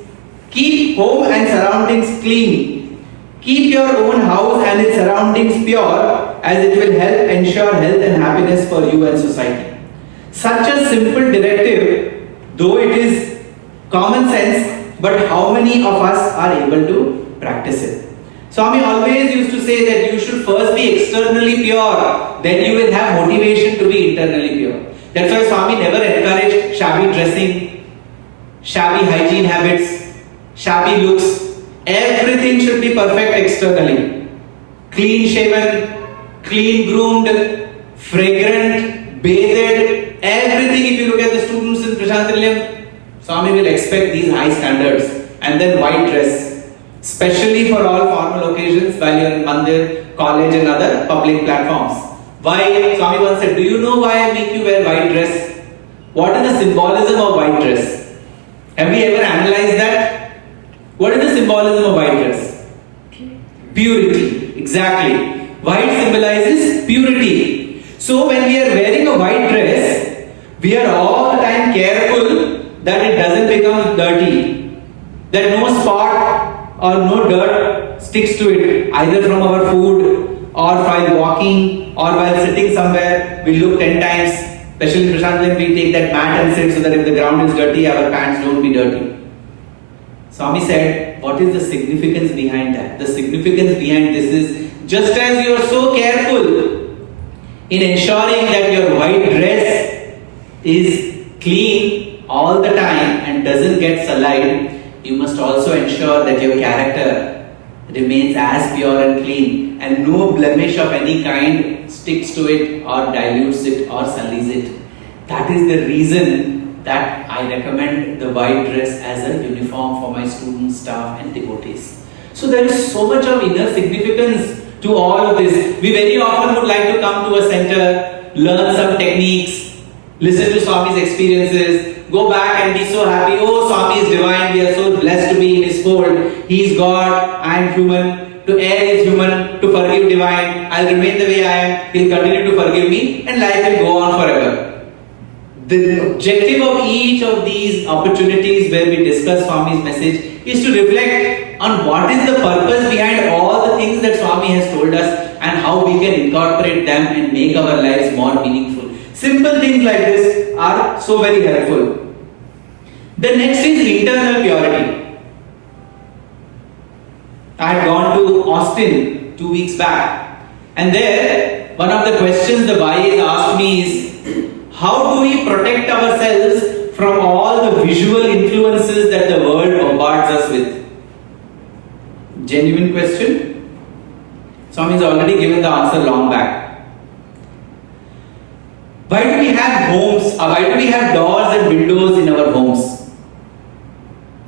keep home and surroundings clean. Keep your own house and its surroundings pure, as it will help ensure health and happiness for you and society. Such a simple directive, though it is common sense, but how many of us are able to practice it? Swami always used to say that you should first be externally pure, then you will have motivation to be internally pure. That's why Swami never encouraged shabby dressing, shabby hygiene habits, shabby looks. Everything should be perfect externally. Clean shaven, clean groomed, fragrant, bathed, everything. If you look at the students in Prashantilayam, Swami will expect these high standards. And then white dress, especially for all formal occasions while you are in mandir, college and other public platforms. Why? Swami once said, do you know why I make you wear white dress? What is the symbolism of white dress? Have we ever analyzed that? What is the symbolism of white dress? Purity. Exactly. White symbolizes purity. So when we are wearing a white dress, we are all the time careful that it doesn't become dirty. That no spot or no dirt sticks to it, either from our food or while walking or while sitting somewhere. We look 10 times, especially in Prashantilayam, we take that mat and sit so that if the ground is dirty, our pants don't be dirty. Swami said, what is the significance behind that? The significance behind this is, just as you are so careful in ensuring that your white dress is clean all the time and doesn't get sullied, you must also ensure that your character remains as pure and clean and no blemish of any kind sticks to it or dilutes it or sullies it. That is the reason that I recommend the white dress as a uniform for my students, staff and devotees. So there is so much of inner significance to all of this. We very often would like to come to a center, learn some techniques, listen to Swami's experiences, go back and be so happy. Oh, Swami is divine, we are so blessed to be in his fold. He is God, I am human. To err is human, to forgive divine. I'll remain the way I am, he'll continue to forgive me and life will go on forever. The objective of each of these opportunities where we discuss Swami's message is to reflect on what is the purpose behind all the things that Swami has told us and how we can incorporate them and make our lives more meaningful. Simple things like this are so very helpful. The next is internal purity. I had gone to Austin 2 weeks back, and there one of the questions the Bhais asked me is, how do we protect ourselves from all the visual influences that the world bombards us with? Genuine question. Swami has already given the answer long back. Why do we have homes? Why do we have doors and windows in our homes?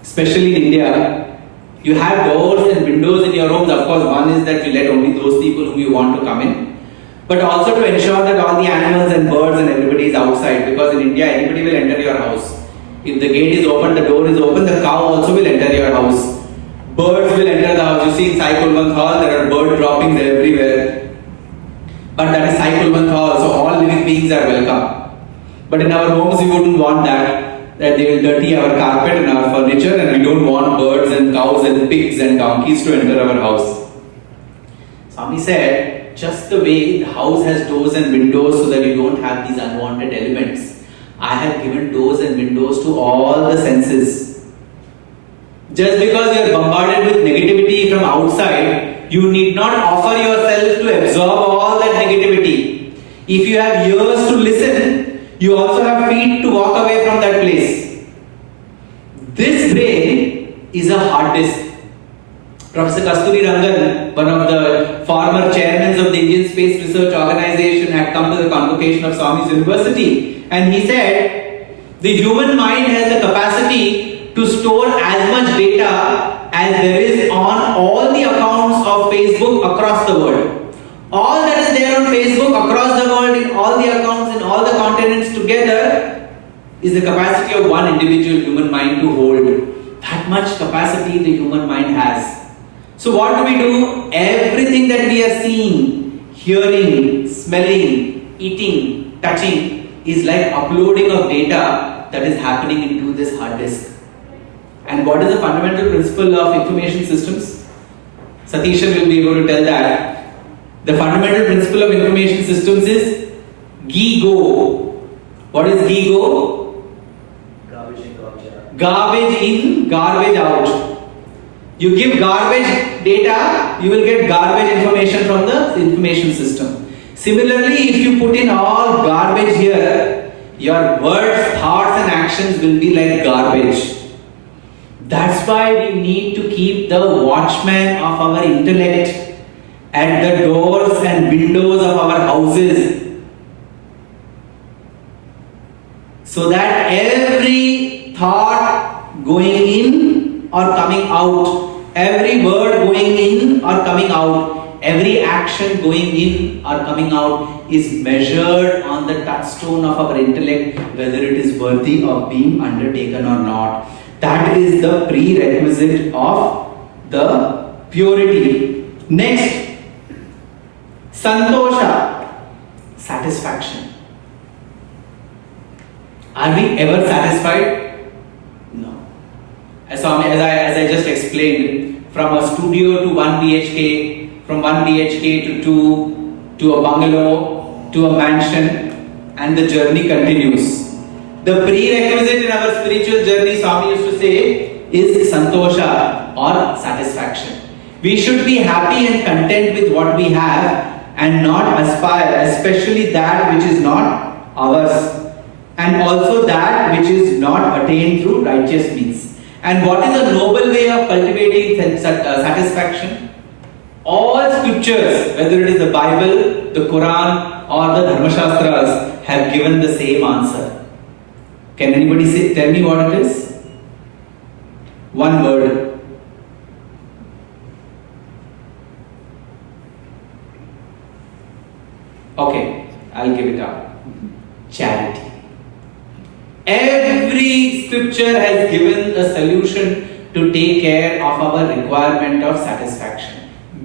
Especially in India. You have doors and windows in your homes. Of course, one is that you let only those people whom you want to come in. But also to ensure that all the animals and birds and everybody is outside. Because in India, anybody will enter your house. If the gate is open, the door is open, the cow also will enter your house. Birds will enter the house. You see in Sai Kulwant Hall, there are bird droppings everywhere. But that is Sai Kulwant Hall, so all living beings are welcome. But in our homes, we wouldn't want that they will dirty our carpet and our furniture, and we don't want birds and cows and pigs and donkeys to enter our house. Swami said, just the way the house has doors and windows so that you don't have these unwanted elements, I have given doors and windows to all the senses. Just because you are bombarded with negativity from outside, you need not offer yourself to absorb all that negativity. If you have ears to listen, you also have feet to walk away from that place. This brain is a hard disk. Professor Kasturi Rangan, one of the former chairmen of the Indian Space Research Organization, had come to the convocation of Swami's University, and he said, the human mind has the capacity to store as much data as there is on all the accounts of Facebook across the world. All that is there on Facebook across the world, in all the accounts, in all the continents together, is the capacity of one individual human mind to hold. That much capacity the human mind has. So what do we do? Everything that we are seeing, hearing, smelling, eating, touching is like uploading of data that is happening into this hard disk. And what is the fundamental principle of information systems? Satishan will be able to tell that. The fundamental principle of information systems is GIGO. What is GIGO? Garbage in, garbage out. Garbage in, garbage out. You give garbage data, you will get garbage information from the information system. Similarly, if you put in all garbage here, your words, thoughts and actions will be like garbage. That's why we need to keep the watchman of our intellect at the doors and windows of our houses, so that every thought going in or coming out, every word going in or coming out, every action going in or coming out is measured on the touchstone of our intellect, whether it is worthy of being undertaken or not. That is the prerequisite of the purity. Next, Santosha, satisfaction. Are we ever satisfied? No. As I just explained, from a studio to 1 BHK, from 1 BHK to 2, to a bungalow, to a mansion, and the journey continues. The prerequisite in our spiritual journey, Swami used to say, is Santosha or satisfaction. We should be happy and content with what we have and not aspire, especially that which is not ours, and also that which is not attained through righteous means. And what is a noble way of cultivating satisfaction? All scriptures, whether it is the Bible, the Quran or the Dharma Shastras, have given the same answer. Can anybody tell me what it is? One word. Okay, I'll give it up. Charity. Every scripture has given a solution to take care of our requirement of satisfaction.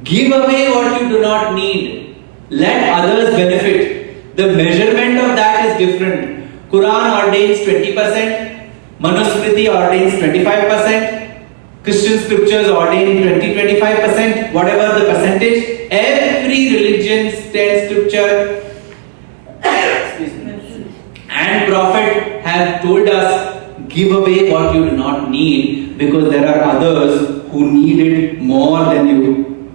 Give away what you do not need. Let others benefit. The measurement of that is different. Quran ordains 20%, Manusmriti ordains 25%, Christian scriptures ordain 20-25%, whatever the percentage. Every religion, scripture and prophet have told us, give away what you do not need, because there are others who need it more than you.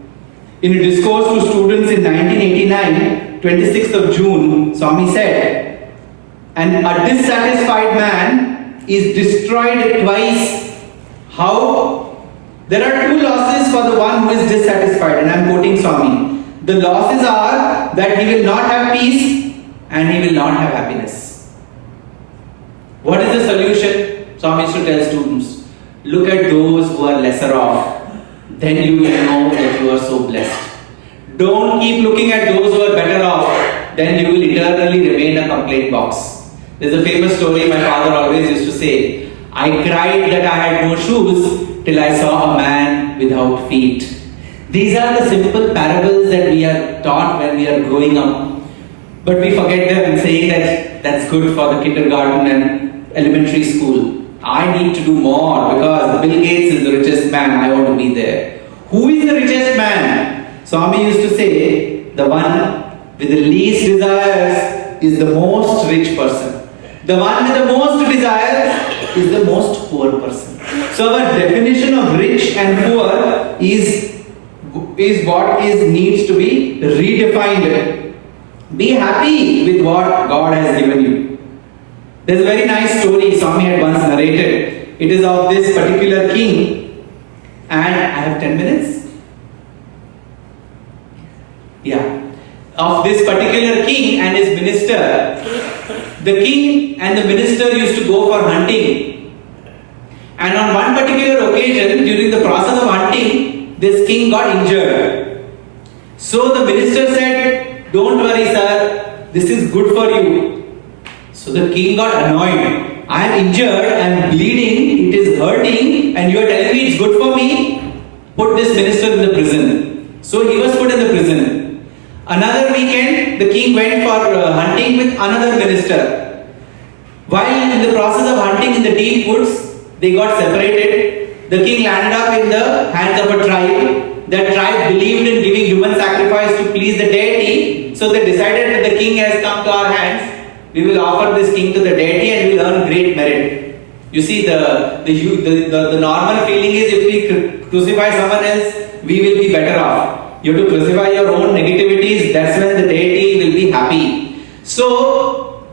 In a discourse to students in 1989, 26th of June, Swami said, and a dissatisfied man is destroyed twice. How? There are two losses for the one who is dissatisfied, and I am quoting Swami. The losses are that he will not have peace and he will not have happiness. What is the solution? Swami used to tell students, look at those who are lesser off. Then you will know that you are so blessed. Don't keep looking at those who are better off. Then you will eternally remain a complaint box. There's a famous story my father always used to say. I cried that I had no shoes till I saw a man without feet. These are the simple parables that we are taught when we are growing up. But we forget them and saying that that's good for the kindergarten and elementary school. I need to do more because Bill Gates is the richest man. I want to be there. Who is the richest man? Swami used to say, the one with the least desires is the most rich person. The one with the most desires is the most poor person. So our definition of rich and poor is what needs to be redefined. Be happy with what God has given you. There's a very nice story Swami had once narrated. It is of this particular king, and I have 10 minutes. Yeah. Of this particular king and his minister. The king and the minister used to go for hunting. And on one particular occasion, during the process of hunting, this king got injured. So the minister said, don't worry sir, this is good for you. So the king got annoyed. I am injured, I am bleeding, it is hurting, and you are telling me it's good for me? Put this minister in the prison. So he was put in the prison. Another weekend, the king went for hunting with another minister. While in the process of hunting in the deep woods, they got separated. The king landed up in the hands of a tribe. That tribe believed in giving human sacrifice to please the deity. So they decided that the king has come to our hands. We will offer this king to the deity and we will earn great merit. You see, the normal feeling is if we crucify someone else, we will be better off. You have to crucify your own negativities, that's when the deity will be happy. So,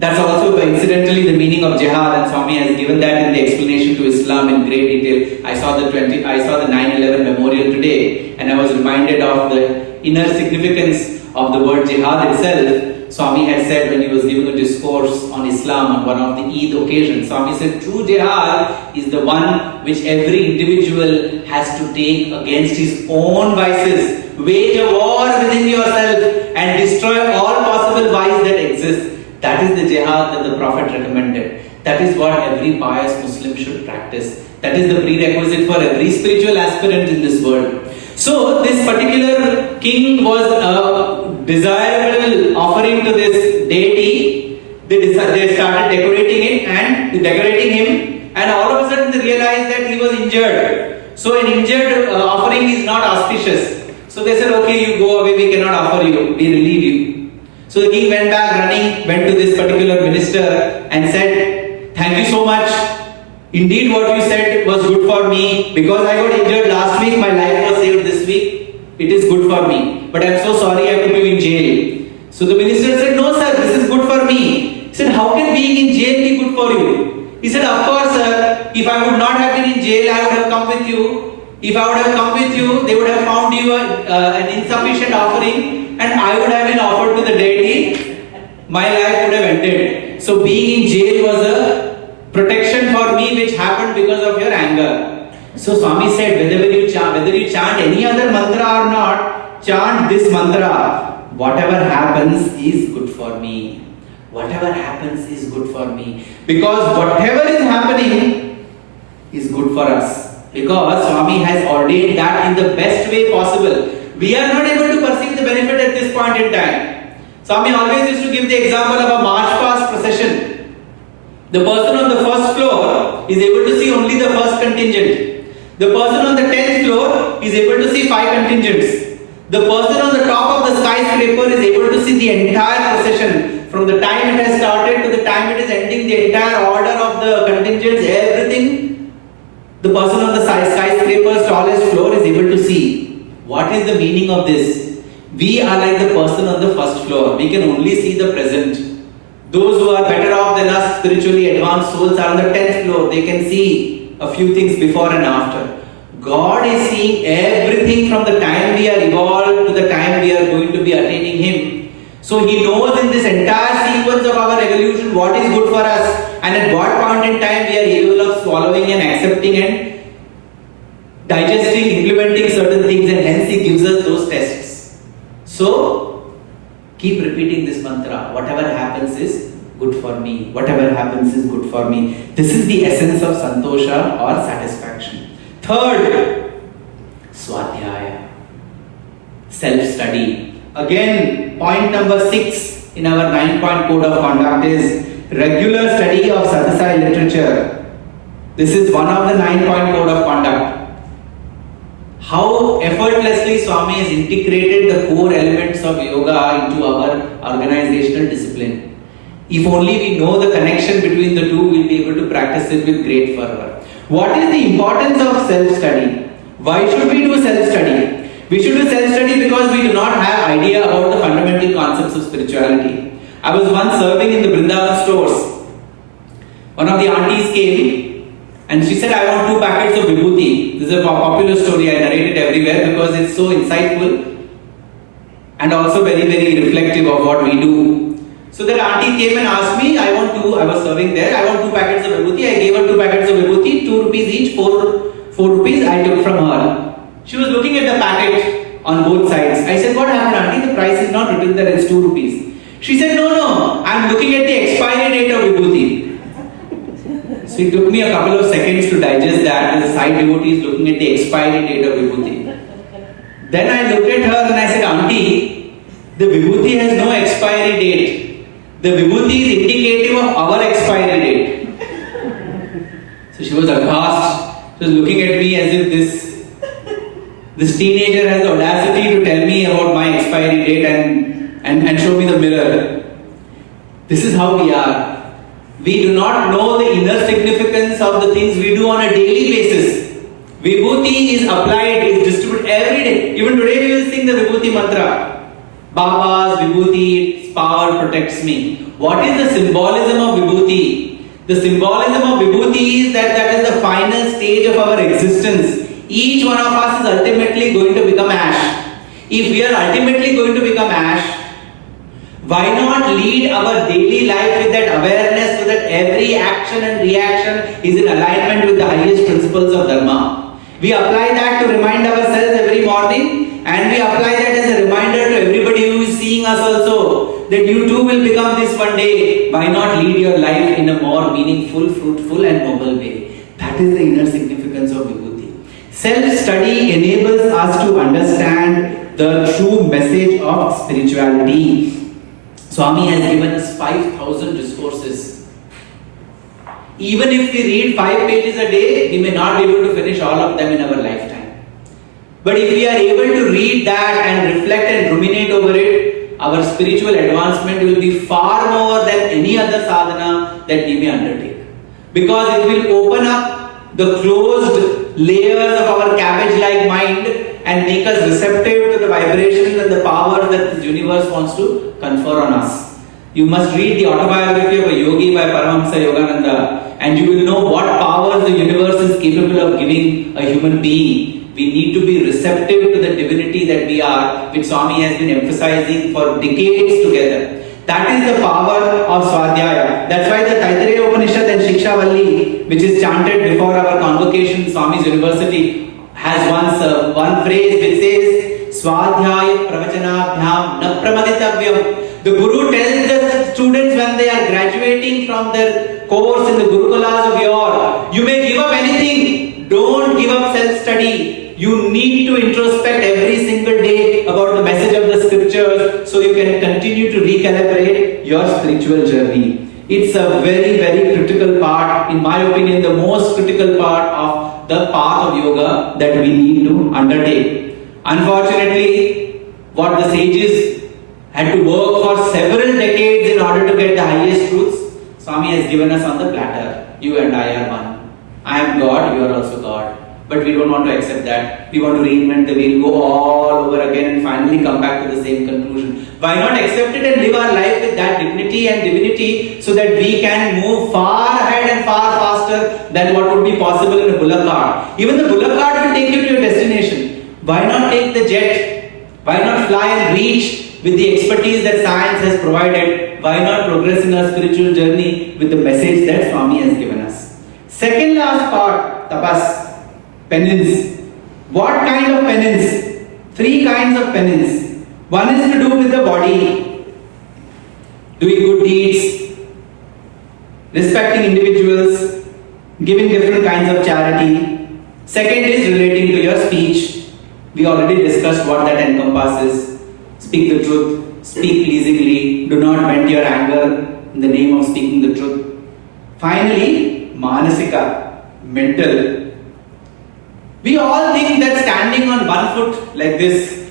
that's also incidentally the meaning of jihad, and Swami has given that in the explanation to Islam in great detail. I saw the 9/11 memorial today, and I was reminded of the inner significance of the word jihad itself. Swami had said when he was giving a discourse on Islam on one of the Eid occasions, Swami said true jihad is the one which every individual has to take against his own vices. Wage a war within yourself and destroy all possible vices that exist. That is the jihad that the Prophet recommended. That is what every pious Muslim should practice. That is the prerequisite for every spiritual aspirant in this world. So this particular king was a desirable offering to this deity. They started decorating him, and all of a sudden they realized that he was injured. So an injured offering is not auspicious. So they said, okay, you go away, we cannot offer you, we relieve you. So the king went back running, went to this particular minister and said, thank you so much. Indeed, what you said was good for me. Because I got injured last week, my life was saved this week. It is good for me. But I am so sorry I put you in jail. So the minister said, no sir, this is good for me. He said, how can being in jail be good for you? He said, of course sir, if I would not have been in jail, I would have come with you. If I would have come with you, they would have found you an insufficient offering, and I would have been offered to the deity. My life would have ended. So being in jail was a So Swami said, whether you chant any other mantra or not, chant this mantra. Whatever happens is good for me. Whatever happens is good for me. Because whatever is happening is good for us. Because Swami has ordained that in the best way possible. We are not able to perceive the benefit at this point in time. Swami always used to give the example of a march past procession. The person on the first floor is able to see only the first contingent. The person on the 10th floor is able to see 5 contingents. The person on the top of the skyscraper is able to see the entire procession. From the time it has started to the time it is ending, the entire order of the contingents, everything. The person on the skyscraper's tallest floor is able to see. What is the meaning of this? We are like the person on the first floor. We can only see the present. Those who are better off than us, spiritually advanced souls, are on the 10th floor. They can see a few things before and after. God is seeing everything from the time we are evolved to the time we are going to be attaining Him. So He knows in this entire sequence of our evolution what is good for us and at what point in time we are able of swallowing and accepting and digesting, implementing certain things, and hence He gives us those tests. So keep repeating this mantra. Whatever happens is good for me. Whatever happens is good for me. This is the essence of santosha or satisfaction. Third, swadhyaya, self-study. Again, point number 6 in our 9-point code of conduct is regular study of Satisai literature. This is one of the 9-point code of conduct. How effortlessly Swami has integrated the core elements of yoga into our organizational discipline. If only we know the connection between the two, we'll be able to practice it with great fervor. What is the importance of self-study? Why should we do self-study? We should do self-study because we do not have idea about the fundamental concepts of spirituality. I was once serving in the Vrindavan stores. One of the aunties came and she said, I want 2 packets of vibhuti. This is a popular story, I narrate it everywhere because it's so insightful and also very, very reflective of what we do. So that auntie came and asked me, I was serving there, I want 2 packets of vibhuti. I gave her 2 packets of vibhuti, 2 rupees each, 4 rupees I took from her. She was looking at the packet on both sides. I said, what happened, auntie? The price is not written there, it's 2 rupees. She said, no, I'm looking at the expiry date of vibhuti. So it took me a couple of seconds to digest that, and the side devotee is looking at the expiry date of vibhuti. Then I looked at her and I said, auntie, the vibhuti has no expiry date. The vibhuti is indicative of our expiry date. So she was aghast. She was looking at me as if this teenager has the audacity to tell me about my expiry date and show me the mirror. This is how we are. We do not know the inner significance of the things we do on a daily basis. Vibhuti is applied, is distributed every day. Even today we will sing the Vibhuti mantra. Baba's Vibhuti, its power protects me. What is the symbolism of Vibhuti? The symbolism of Vibhuti is that is the final stage of our existence. Each one of us is ultimately going to become ash. If we are ultimately going to become ash, why not lead our daily life with that awareness so that every action and reaction is in alignment with the highest principles of Dharma? We apply that to remind ourselves every morning, and we apply that as a reminder to everybody who is seeing us also, that you too will become this one day. Why not lead your life in a more meaningful, fruitful and noble way? That is the inner significance of Vibhuti. Self-study enables us to understand the true message of spirituality. Swami has given us 5,000 discourses. Even if we read 5 pages a day, we may not be able to finish all of them in our lifetime. But if we are able to read that and reflect and ruminate over it, our spiritual advancement will be far more than any other sadhana that we may undertake. Because it will open up the closed layers of our cabbage-like mind and make us receptive to the vibrations and the power that this universe wants to confer on us. You must read the autobiography of a yogi by Paramahamsa Yogananda, and you will know what powers the universe is capable of giving a human being. We need to be receptive to the divinity that we are, which Swami has been emphasizing for decades together. That is the power of Swadhyaya. That's why the Taittiriya Upanishad and Shiksha Valli, which is chanted before our convocation, Swami's University, has one phrase which says, Swadhyaya pravachanabhyam na pramaditavyam. The Guru tells the students when they are graduating from their course in the Gurukulas of yore, you may give up anything, don't give up self-study. You need to introspect every single day about the message of the scriptures so you can continue to recalibrate your spiritual journey. It's a very, very critical part, in my opinion, the most critical part of the path of yoga that we need to undertake. Unfortunately, what the sages had to work for several decades in order to get the highest truths, Swami has given us on the platter. You and I are one. I am God, you are also God. But we don't want to accept that. We want to reinvent the wheel, go all over again and finally come back to the same conclusion. Why not accept it and live our life with that dignity and divinity so that we can move far ahead and far faster than what would be possible in a bullock cart. Even the bullock cart will take you to your destination. Why not take the jet? Why not fly and reach with the expertise that science has provided? Why not progress in our spiritual journey with the message that Swami has given us? Second last part, tapas. Penance. What kind of penance? Three kinds of penance. One is to do with the body, doing good deeds, respecting individuals, giving different kinds of charity. Second is relating to your speech. We already discussed what that encompasses. Speak the truth, speak pleasingly, do not vent your anger in the name of speaking the truth. Finally, manasika, mental. We all think that standing on one foot like this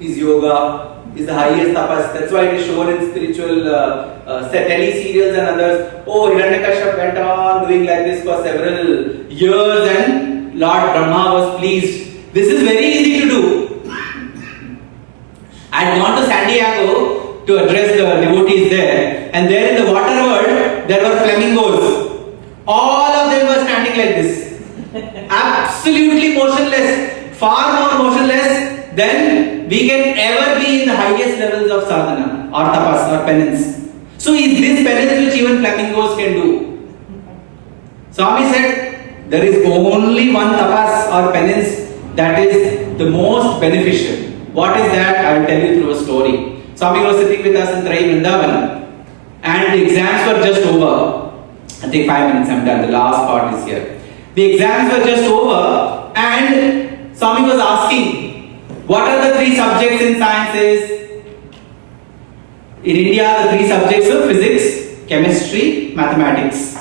is yoga, is the highest tapas. That's why it is shown in spiritual tele-serials and others. Oh, Hiranyakashipu went on doing like this for several years and Lord Brahma was pleased. This is very easy to do. I had gone to San Diego to address the devotees there, and there in the water world there were flamingos. All of them were standing like this. Absolutely motionless, far more motionless than we can ever be in the highest levels of sadhana or tapas or penance. So is this penance which even flamingos can do? Swami said there is only one tapas or penance that is the most beneficial. What is that? I will tell you through a story. Swami was sitting with us in Trai Vrindavan and the exams were just over. I think 5 minutes I'm done, the last part is here. The exams were just over and Swami was asking, what are the 3 subjects in sciences? In India, the 3 subjects are physics, chemistry, mathematics.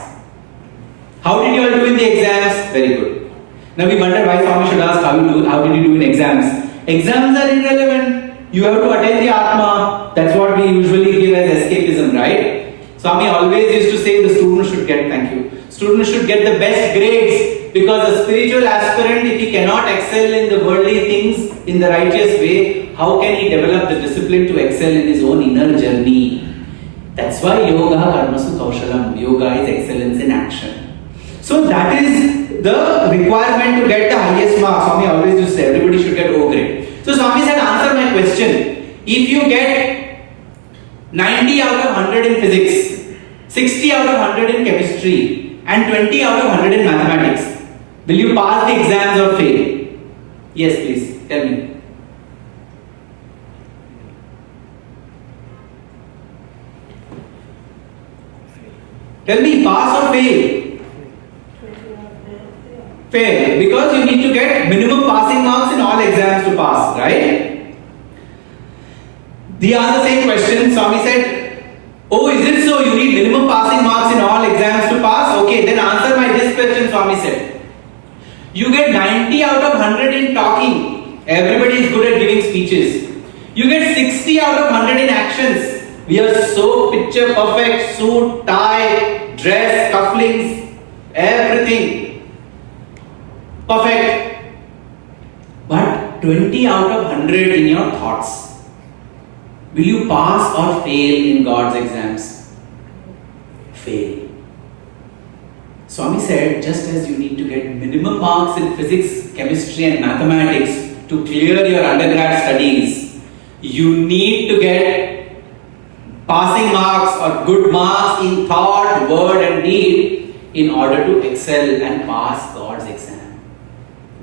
How did you all do in the exams? Very good. Now we wonder why Swami should ask how did you do in exams? Exams are irrelevant. You have to attain the Atma. That's what we usually give as escapism, right? Swami always used to say the student should get, students should get the best grades, because a spiritual aspirant, if he cannot excel in the worldly things in the righteous way, how can he develop the discipline to excel in his own inner journey? That's why yoga karmasu kaushalam. Yoga is excellence in action. So that is the requirement to get the highest marks. Swami always used to say everybody should get O grade. So Swami said, answer my question. If you get 90 out of 100 in physics, 60 out of 100 in chemistry, and 20 out of 100 in mathematics, will you pass the exams or fail? Yes, please, tell me. Tell me, pass or fail? Fail, because you need to get minimum passing marks in all exams to pass, right? The other same question, Swami said, oh, is it so? You need minimum passing marks in all exams to pass? Okay, then answer my this question, Swami said. You get 90 out of 100 in talking. Everybody is good at giving speeches. You get 60 out of 100 in actions. We are so picture perfect, suit, tie, dress, cufflinks, everything. Perfect. But 20 out of 100 in your thoughts. Will you pass or fail in God's exams? Fail. Swami said, just as you need to get minimum marks in physics, chemistry and mathematics to clear your undergrad studies, you need to get passing marks or good marks in thought, word and deed in order to excel and pass God's exam.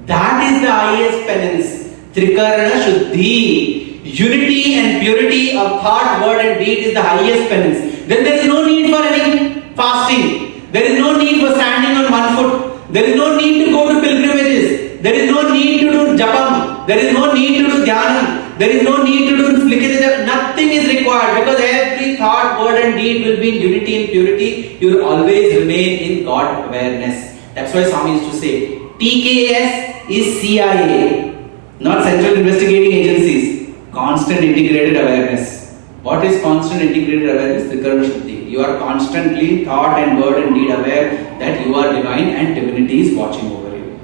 That is the highest penance. Trikarana Shuddhi. Unity and purity of thought, word and deed is the highest penance. Then there is no need for any fasting. There is no need for standing on one foot. There is no need to go to pilgrimages. There is no need to do japam. There is no need to do dhyanam. There is no need to do flickering. Nothing is required because every thought, word and deed will be in unity and purity. You will always remain in God awareness. That's why Swami used to say, TKS is CIA, not Central Investigating Agencies. Constant integrated awareness. What is constant integrated awareness? Trikarana Shuddhi. You are constantly thought and word and deed aware that you are divine and divinity is watching over you.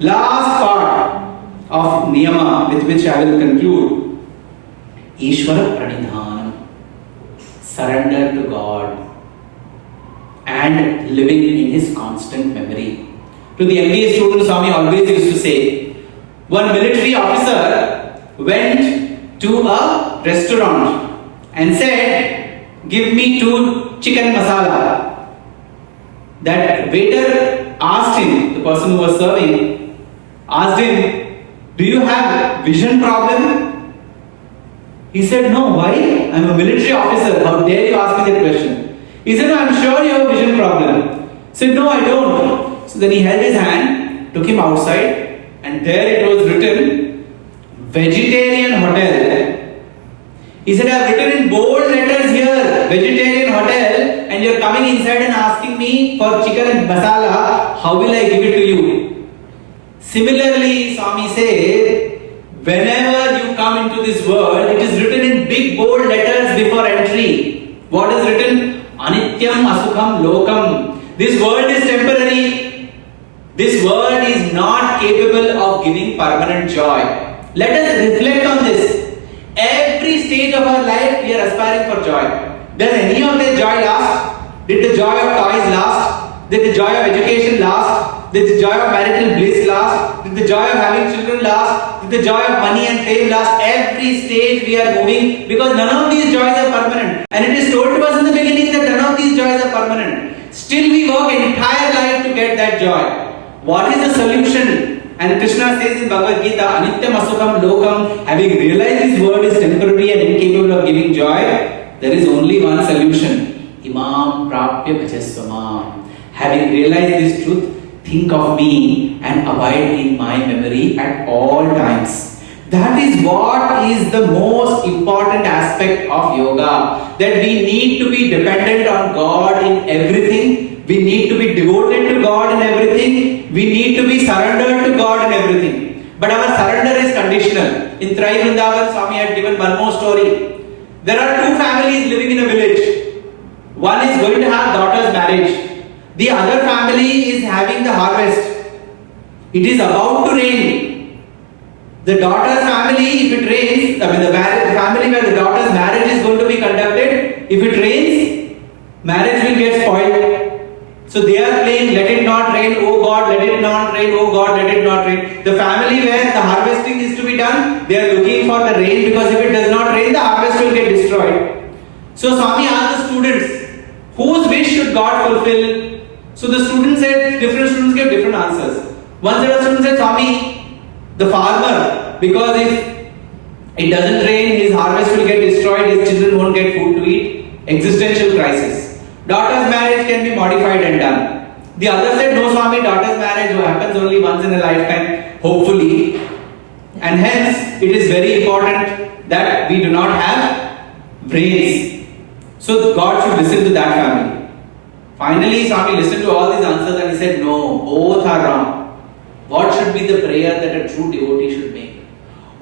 Last part of Niyama with which I will conclude. Ishvara Pranidhanam. Surrender to God and living in His constant memory. To the MBA students, Swami always used to say, one military officer went to a restaurant and said, give me 2 chicken masala. That waiter asked him, the person who was serving, asked him, do you have vision problem? He said, no, why? I am a military officer, how dare you ask me that question? He said, no, I am sure you have a vision problem. He said, no, I don't. So then he held his hand, took him outside, and there it was written, Vegetarian Hotel. He said, I have written in bold letters here, Vegetarian Hotel, and you are coming inside and asking me for chicken and masala, how will I give it to you? Similarly, Swami said, whenever you come into this world, it is written in big bold letters before entry. What is written? Anityam Asukham Lokam. This world is temporary. This world is not capable of giving permanent joy. Let us reflect on this. Every stage of our life we are aspiring for joy. Does any of that joy last? Did the joy of toys last? Did the joy of education last? Did the joy of marital bliss last? Did the joy of having children last? Did the joy of money and fame last? Every stage we are moving because none of these joys are permanent. And it is told to us in the beginning that none of these joys are permanent. Still we work entire life to get that joy. What is the solution? And Krishna says in Bhagavad Gita, Anityam Asukham Lokam, having realized this world is temporary and incapable of giving joy, there is only one solution. Imam Prapya Bhajasvamam. Having realized this truth, think of me and abide in my memory at all times. That is what is the most important aspect of yoga. That we need to be dependent on God in everything. We need to be devoted to God in everything. We need to be surrendered to God in everything. But our surrender is conditional. In Trai Vrindavan, Swami had given one more story. There are 2 families living in a village. One is going to have daughter's marriage. The other family is having the harvest. It is about to rain. The daughter's family, if it rains, the family where the daughter's marriage is going to be conducted, if it rains, marriage will get spoiled. So they are playing, let it not rain, oh God, let it not rain, oh God, let it not rain. The family where the harvesting is to be done, they are looking for the rain because if it does not rain, the harvest will get destroyed. So Swami asked the students, whose wish should God fulfill? So the students said, different students gave different answers. One set of students said, Swami, the farmer, because if it doesn't rain, his harvest will get destroyed, his children won't get food to eat. Existential crisis. Daughter's marriage can be modified and done. The other said, no Swami, daughter's marriage happens only once in a lifetime, hopefully. And hence, it is very important that we do not have brains. So God should listen to that family. Finally, Swami listened to all these answers and he said, no, both are wrong. What should be the prayer that a true devotee should make?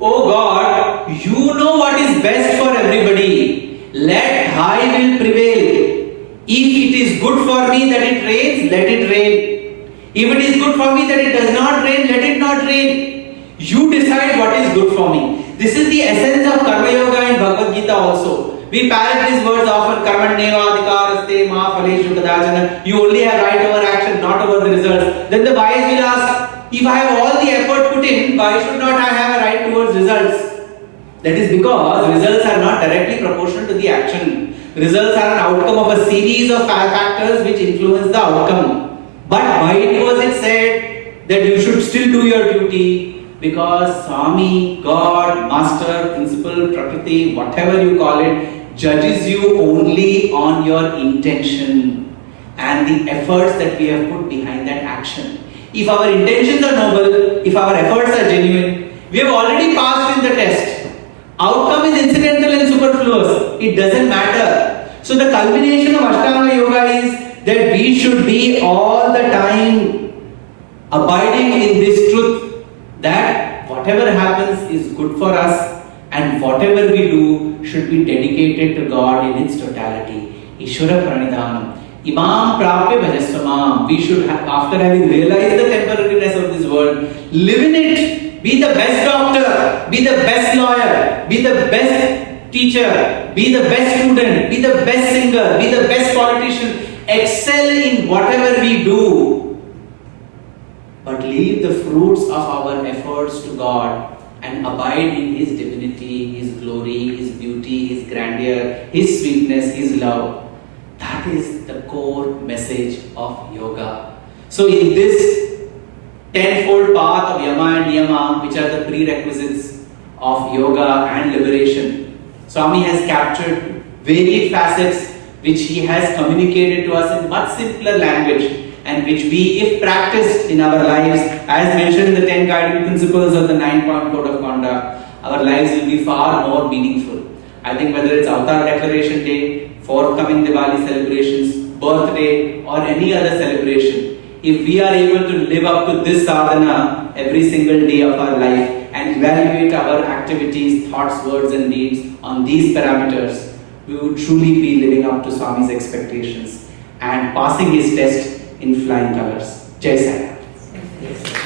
Oh God, you know what is best for everybody. Let thy will prevail. If it is good for me that it rains, let it rain. If it is good for me that it does not rain, let it not rain. You decide what is good for me. This is the essence of Karma Yoga in Bhagavad Gita also. We parrot these words often, Karmanyeva adhikaraste ma phaleshu kadachana. You only have right over action, not over the results. Then the wise will ask, if I have all the effort put in, why should not I have a right towards results? That is because results are not directly proportional to the action. Results are an outcome of a series of factors which influence the outcome. But why was it said that you should still do your duty? Because Swami, God, Master, Principal, Prakriti, whatever you call it, judges you only on your intention and the efforts that we have put behind that action. If our intentions are noble, if our efforts are genuine, we have already passed in the test. Outcome is incidental and superfluous. It doesn't matter. So the culmination of Ashtanga Yoga is that we should be all the time abiding in this truth that whatever happens is good for us and whatever we do should be dedicated to God in its totality. Ishvara Pranidhanam. Imam Prapya Bhajasvamam. We should have, after having realized the temporariness of this world, live in it. Be the best doctor, be the best lawyer, be the best teacher, be the best student, be the best singer, be the best politician. Excel in whatever we do. But leave the fruits of our efforts to God and abide in His divinity, His glory, His beauty, His grandeur, His sweetness, His love. That is the core message of yoga. So in this tenfold path of yama and niyama, which are the prerequisites of yoga and liberation, Swami has captured varied facets which he has communicated to us in much simpler language and which we, if practiced in our lives, as mentioned in the 10 guiding principles of the 9-point code of conduct, our lives will be far more meaningful. I think whether it's Avatar Declaration Day, forthcoming Diwali celebrations, birthday or any other celebration, if we are able to live up to this sadhana every single day of our life and evaluate our activities, thoughts, words and deeds on these parameters, we would truly be living up to Swami's expectations and passing his test in flying colors. Jai Sai Ram.